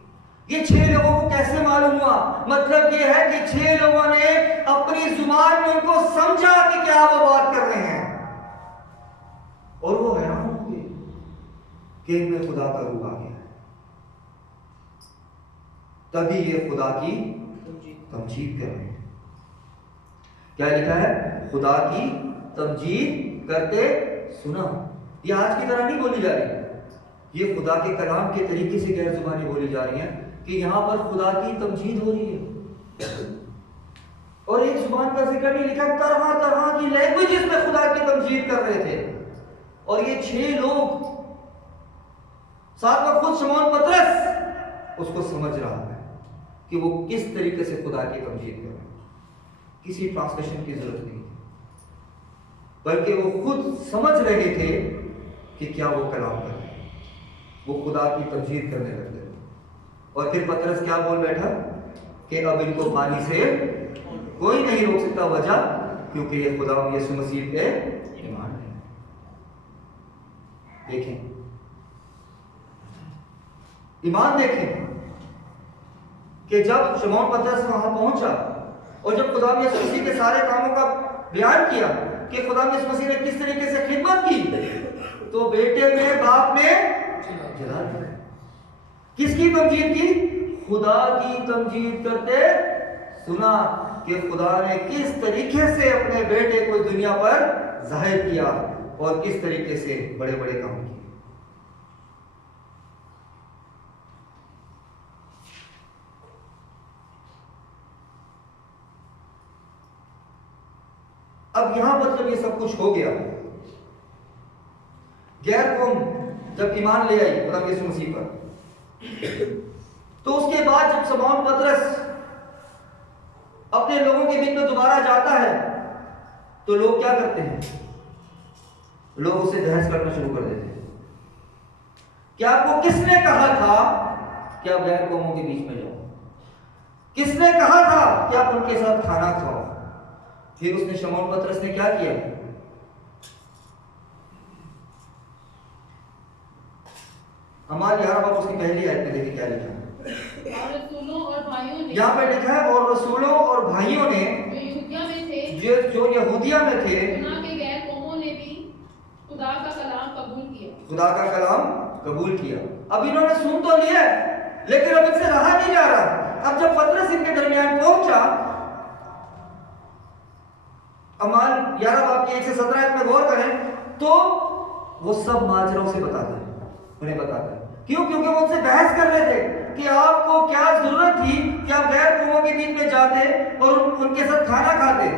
ये 6 लोगों को कैसे मालूम हुआ? मतलब ये है कि 6 लोगों ने अपनी जुबान में उनको समझा कि क्या वो बात कर रहे हैं और वो हैरान हो गए कि इनमें खुदा का रूह आ गया। तभी ये खुदा की तमजीद कर रहे हैं। क्या लिखा है? खुदा की तमजीद करते सुना। ये आज की तरह नहीं बोली जा रही, ये खुदा के कलाम के तरीके से गैर जुबानी बोली जा रही है कि यहां पर खुदा की तमजीद हो रही है। और एक जुबान का जिक्र नहीं लिखा, तरह तरह की लैंग्वेजेस में खुदा की तमजीद कर रहे थे। और ये 6 लोग, साथ में खुद शमौन पतरस उसको समझ रहा है कि वो किस तरीके से खुदा की तमजीद कर रहे हैं। किसी ट्रांसलेशन की जरूरत नहीं, बल्कि वो खुद समझ रहे थे कि क्या वो कलाम कर रहे हैं, वो खुदा की तमजीद करने लग गए। और फिर पतरस क्या बोल बैठा कि अब इनको पानी से कोई नहीं रोक सकता, वजह क्योंकि ये खुदा यीशु मसीह पे ईमान है। देखें ईमान, देखें कि जब शमौन पतरस वहां पहुंचा और जब खुदा यीशु मसीह के सारे कामों का बयान किया कि खुदा यीशु मसीह ने किस तरीके से खिदमत की, तो बेटे में बाप ने जला दिया। किसकी तमजीद की? खुदा की तमजीद करते सुना कि खुदा ने किस तरीके से अपने बेटे को दुनिया पर जाहिर किया और किस तरीके से बड़े बड़े काम किए। अब यहां पर जब ये सब कुछ हो गया, गैर कौम जब ईमान ले आई खुदा यीशु मसीह पर, तो उसके बाद जब शमौन पतरस अपने लोगों के बीच में दोबारा जाता है, तो लोग क्या करते हैं? लोग उससे बहस करना शुरू कर देते हैं कि आपको किसने कहा था कि आप गैर कौमों के बीच में जाओ? किसने कहा था कि आप उनके साथ खाना खाओ? फिर उसने शमौन पतरस ने क्या किया? हमारे यहाँ पर उसकी पहली आयत में देखिए क्या लिखा है। और रसूलों और भाइयों ने, यहाँ पे लिखा है और रसूलों और भाइयों ने, जो यहूदिया में थे, जो यहूदिया में थे, गुनाह के गैर कौमों ने भी खुदा का कलाम कबूल किया। खुदा का कलाम कबूल किया। अब इन्होंने सुन तो लिया, लेकिन अब इनसे रहा नहीं जा रहा। अब जब पतरस इनके दरमियान पहुंचा, अमाल 11 बाब की 1 से 17 में गौर करें तो वो सब माजरा उसे बताता है, उन्हें बताता है। क्यों? क्योंकि वो उनसे बहस कर रहे थे कि आपको क्या जरूरत थी कि आप गैर कौमों के बीच में जाते और उनके साथ खाना खाते।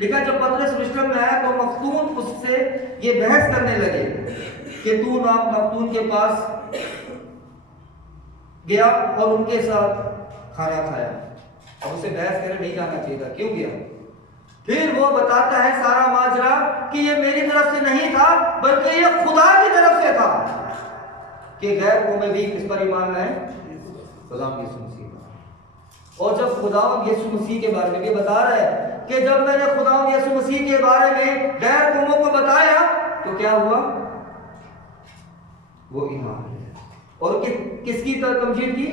लिखा जब पतरस यरूशलेम में आया तो मख्तून उससे ये बहस करने लगे कि तू नाम मख्तून के पास गया और उनके साथ खाना खाया। अब उसे बहस करने नहीं जाना चाहिए था, क्यों गया? फिर वो बताता है सारा माजरा कि ये मेरी तरफ से नहीं था, बल्कि ये खुदा की तरफ से था कि गैर कौमें भी किस पर ईमान लाए? खुदा यीशु मसीह पर। और जब खुदा यीशु मसीह के बारे में भी बता रहा है कि जब मैंने खुदा यीशु मसीह के बारे में गैर कौमों को बताया तो क्या हुआ? वो ईमान लाए। और किसकी तमजीद की?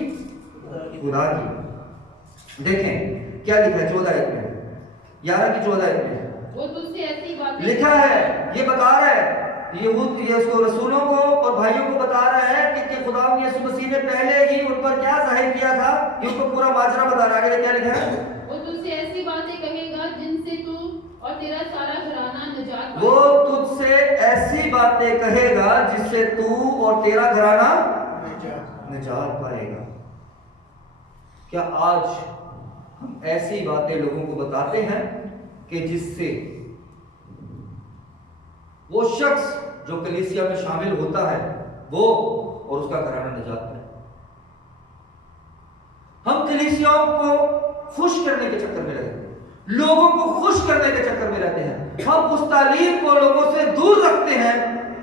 खुदा की। देखें क्या लिखा है 14 में, 11 की 14 में वो तुझसे ऐसी बातें लिखा है। ये बता रहा है यहूद ये उसको रसूलों को और भाइयों को बता रहा है कि खुदा यीशु मसीह ने पहले ही उन पर क्या जाहिर किया था, ये उनको पूरा माजरा बता रहा है। क्या लिखा है? वो तुझसे ऐसी बातें कहेगा जिनसे तू और तेरा सारा घराना निजात पाएगा। वो तुझसे ऐसी बातें कहेगा जिससे तू और तेरा घराना निजात पाएगा। क्या आज हम ऐसी बातें लोगों को बताते हैं कि जिससे वो शख्स जो कलीसिया में शामिल होता है वो और उसका घराना निजात पाए? हम कलीसियाओं को खुश करने के चक्कर में रहते हैं, लोगों को खुश करने के चक्कर में रहते हैं। हम उस तालीम को लोगों से दूर रखते हैं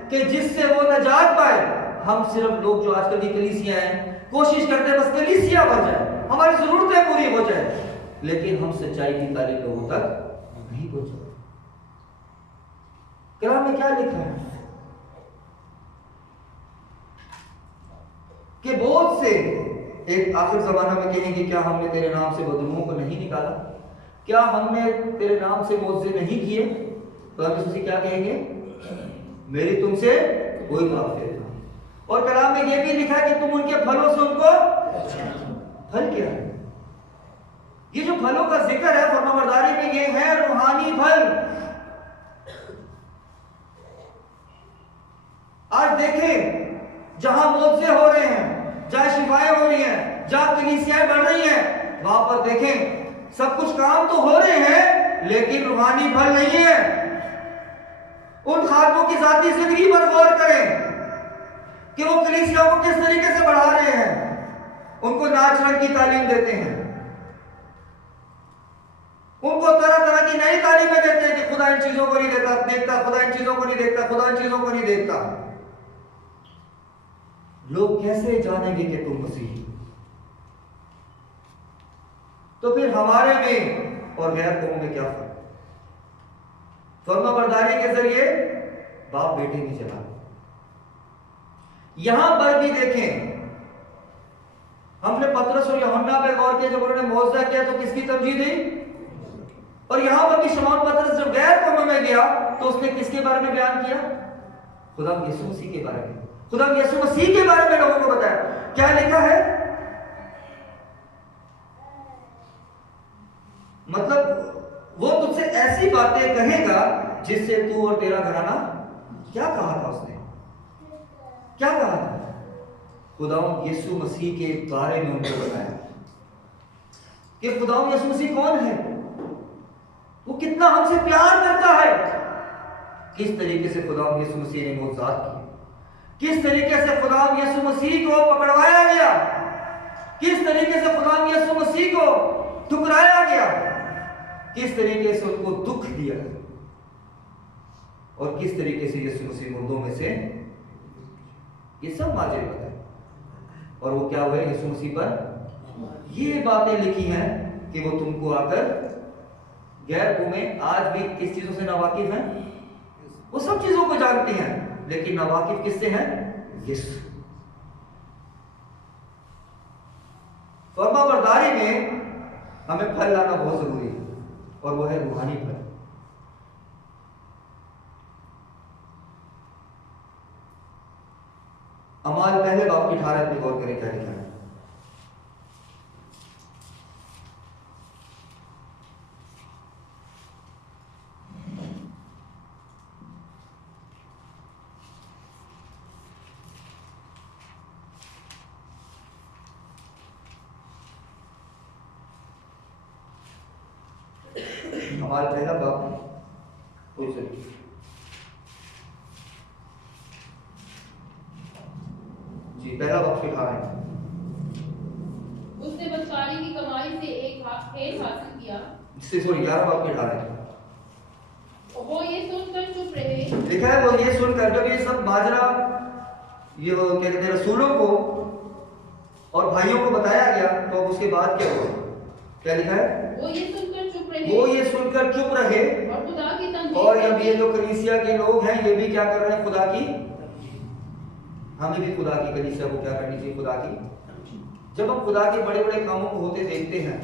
कि जिससे वो निजात पाए। हम सिर्फ लोग जो आजकल की कलीसिया हैं कोशिश करते हैं बस कलीसिया बन जाए, हमारी जरूरतें पूरी हो जाए, लेकिन हम सच्चाई की तालीम लोगों तक नहीं पहुंचा। कलाम में क्या लिखा है कि बहुत से एक आखिर जमाना में कहेंगे क्या हमने तेरे नाम से बदलुओं को नहीं निकाला? क्या हमने तेरे नाम से मोज़े नहीं किए? तो हम इससे क्या कहेंगे? मेरी तुमसे कोई काफिर था। और कलाम में यह भी लिखा है कि तुम उनके फलों से उनको फल क्या है? ये जो फलों का जिक्र है फरमाबरदारी में, ये है रूहानी फल। आज देखें जहां मोज़े हो रहे हैं, जहां शिफाएं हो रही हैं, जहां कलीसियाएं बढ़ रही हैं, वहां पर देखें सब कुछ काम तो हो रहे हैं लेकिन रूहानी फल नहीं है। उन खातमों की जाती जिंदगी पर गौर करें कि वो कलीसिया को किस तरीके से बढ़ा रहे हैं, उनको नाच रंग की तालीम देते हैं, उनको तरह तरह की नई तालीमें देते हैं कि खुदा इन चीजों को नहीं देखता, खुदा इन चीजों को नहीं देखता, खुदा इन चीजों को नहीं देखता। लोग कैसे जानेंगे कि तुम मसीह? तो फिर हमारे में और गैर कौमों में क्या फर्क? फर्माबरदारी के जरिए बाप बेटे नहीं चला। यहां पर भी देखें, हमने पतरस और यूहन्ना पे गौर किया, जब उन्होंने मौजज़ा किया तो किसकी तरजीह दी? और यहां पर भी शमौन पतरस जब गैर कौमों में गया तो उसने किसके बारे में बयान किया? खुदा यीशु मसीह के बारे में, खुदा यीशु मसीह के बारे में लोगों को बताया। क्या लिखा है? मतलब वो तुझसे ऐसी बातें कहेगा जिससे तू और तेरा घराना, क्या कहा था उसने? क्या कहा था? खुदावंद यीशु मसीह के बारे में उनको बताया कि खुदावंद यीशु मसीह कौन है, वो कितना हमसे प्यार करता है, किस तरीके से खुदावंद यीशु मसीह ने मौजज़ात की, किस तरीके से खुदावंद यीशु मसीह को पकड़वाया गया, किस तरीके से खुदावंद यीशु मसीह को ठुकराया गया, किस तरीके से उनको दुख दिया और किस तरीके से यीशु मसीह मुर्दों में से, ये सब माजरे बताए। और वो क्या हुए? यीशु मसीह पर ये बातें लिखी हैं कि वो तुमको आकर गैर कौमें आज भी किस चीजों से नावाकिफ हैं? वो सब चीजों को जानते हैं, लेकिन नावाकिफ किससे हैं? यीशु। फर्माबरदारी में हमें फल लाना बहुत जरूरी है, और वो है रूहानी फल। अमाल पहले बाप की 18 पे गौर करें क्या लिखा है। अमाल पहला बाप कोई से जी पहला बाप की 18 है। उसने बदकारी की कमाई से एक हासिल किया। सॉरी 11 बाप की 18 है। वो ये सुनकर चुप रहे। लिखा है वो ये सुनकर, जब ये सब माजरा ये वो क्या कहते हैं रसूलों को और भाइयों को बताया गया, तो अब उसके बाद क्या हुआ? क्या लिखा है? वो ये सुनकर चुप रहे। वो ये सुनकर चुप रहे। और खुदा की तंजीम, और अब ये जो कलीसिया के लोग हैं ये भी क्या कर रहे हैं? खुदा की, हमें भी खुदा की कलीसिया को क्या करनी चाहिए? खुदा की। जब हम खुदा के बड़े बड़े कामों को होते देखते हैं,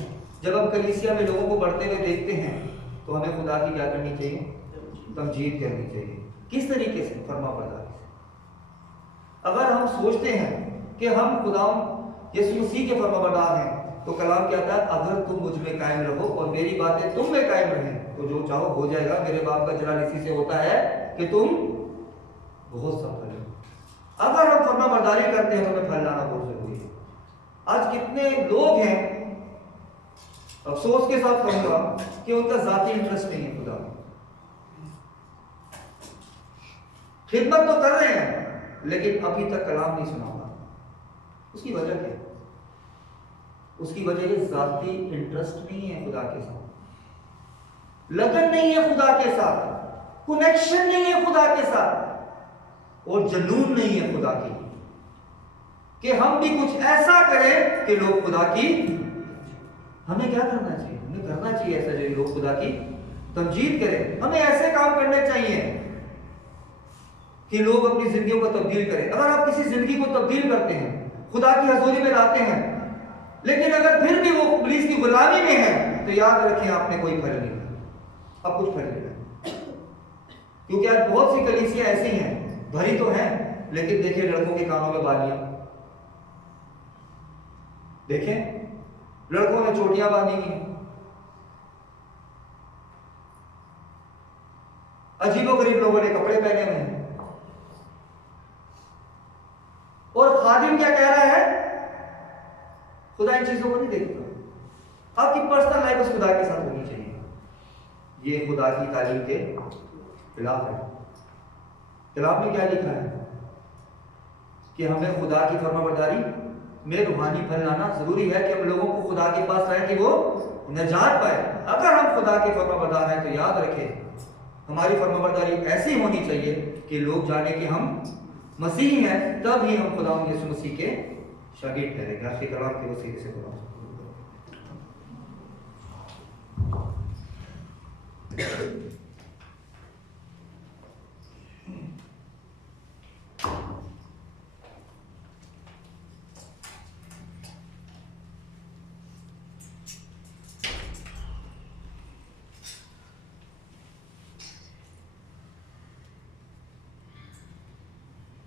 जब हम कलीसिया में लोगों को बढ़ते हुए देखते हैं, तो हमें खुदा की क्या करनी चाहिए? तमजीद करनी चाहिए। किस तरीके से? फर्माबरदारी से। अगर हम सोचते हैं कि हम खुदा यीशु मसीह के फर्माबरदार हैं, तो कलाम कहता है अगर तुम मुझ में कायम रहो और मेरी बातें तुम में कायम रहें, तो जो चाहो हो जाएगा। मेरे बाप का जलाल इसी से होता है कि तुम बहुत सफल हो। अगर हम फर्माबरदारी करते हैं तो हमें फल लाना बहुत जरूरी है। आज कितने लोग हैं, अफसोस के साथ कहूंगा, कि उनका जाती इंटरेस्ट नहीं है खुदा। खिदमत तो कर रहे हैं लेकिन अभी तक कलाम नहीं सुना हुआ। उसकी वजह क्या है? उसकी वजह ये जाती इंटरेस्ट नहीं है खुदा के साथ, लगन नहीं है खुदा के साथ, कनेक्शन नहीं है खुदा के साथ, और जुनून नहीं है खुदा की कि हम भी कुछ ऐसा करें कि लोग खुदा की, हमें क्या करना चाहिए? हमें करना चाहिए ऐसा जो लोग खुदा की तमजीद करें। हमें ऐसे काम करने चाहिए कि लोग अपनी जिंदगियों को तब्दील करें। अगर आप किसी जिंदगी को तब्दील करते हैं, खुदा की हजूरी में लाते हैं, लेकिन अगर फिर भी वो पुलिस की गुलामी में है, तो याद रखें आपने कोई फल नहीं, अब कुछ फल नहीं है। क्योंकि आज बहुत सी कलीसियां ऐसी हैं, भरी तो हैं, लेकिन देखिए लड़कों के कानों में बालियां, देखें लड़कों ने चोटियां बांधी की, अजीबोगरीब लोगों ने कपड़े पहने हुए हैं, और खादिम क्या कह रहा है? खुदा इन चीजों को नहीं देखता। आपकी पर्सनल लाइफ उस खुदा के साथ होनी चाहिए। ये खुदा की तालीम के खिलाफ है। कलाम में क्या लिखा है कि हमें खुदा की फरमाबरदारी में रूहानी फल लाना जरूरी है कि हम लोगों को खुदा के पास रहें कि वो निजात पाए। अगर हम खुदा के फरमाबरदार हैं तो याद रखें हमारी फरमाबरदारी ऐसी होनी चाहिए कि लोग जाने कि हम मसीही हैं, तब ही हम खुदा यीशु मसीह के शागिर्द ठहरेंगे। आपके कलाम के वसीले से खुदा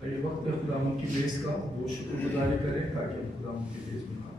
ये वक्त है खुदा की बेस का वो शुक्रगुजारी करें ताकि खुदा की बेस में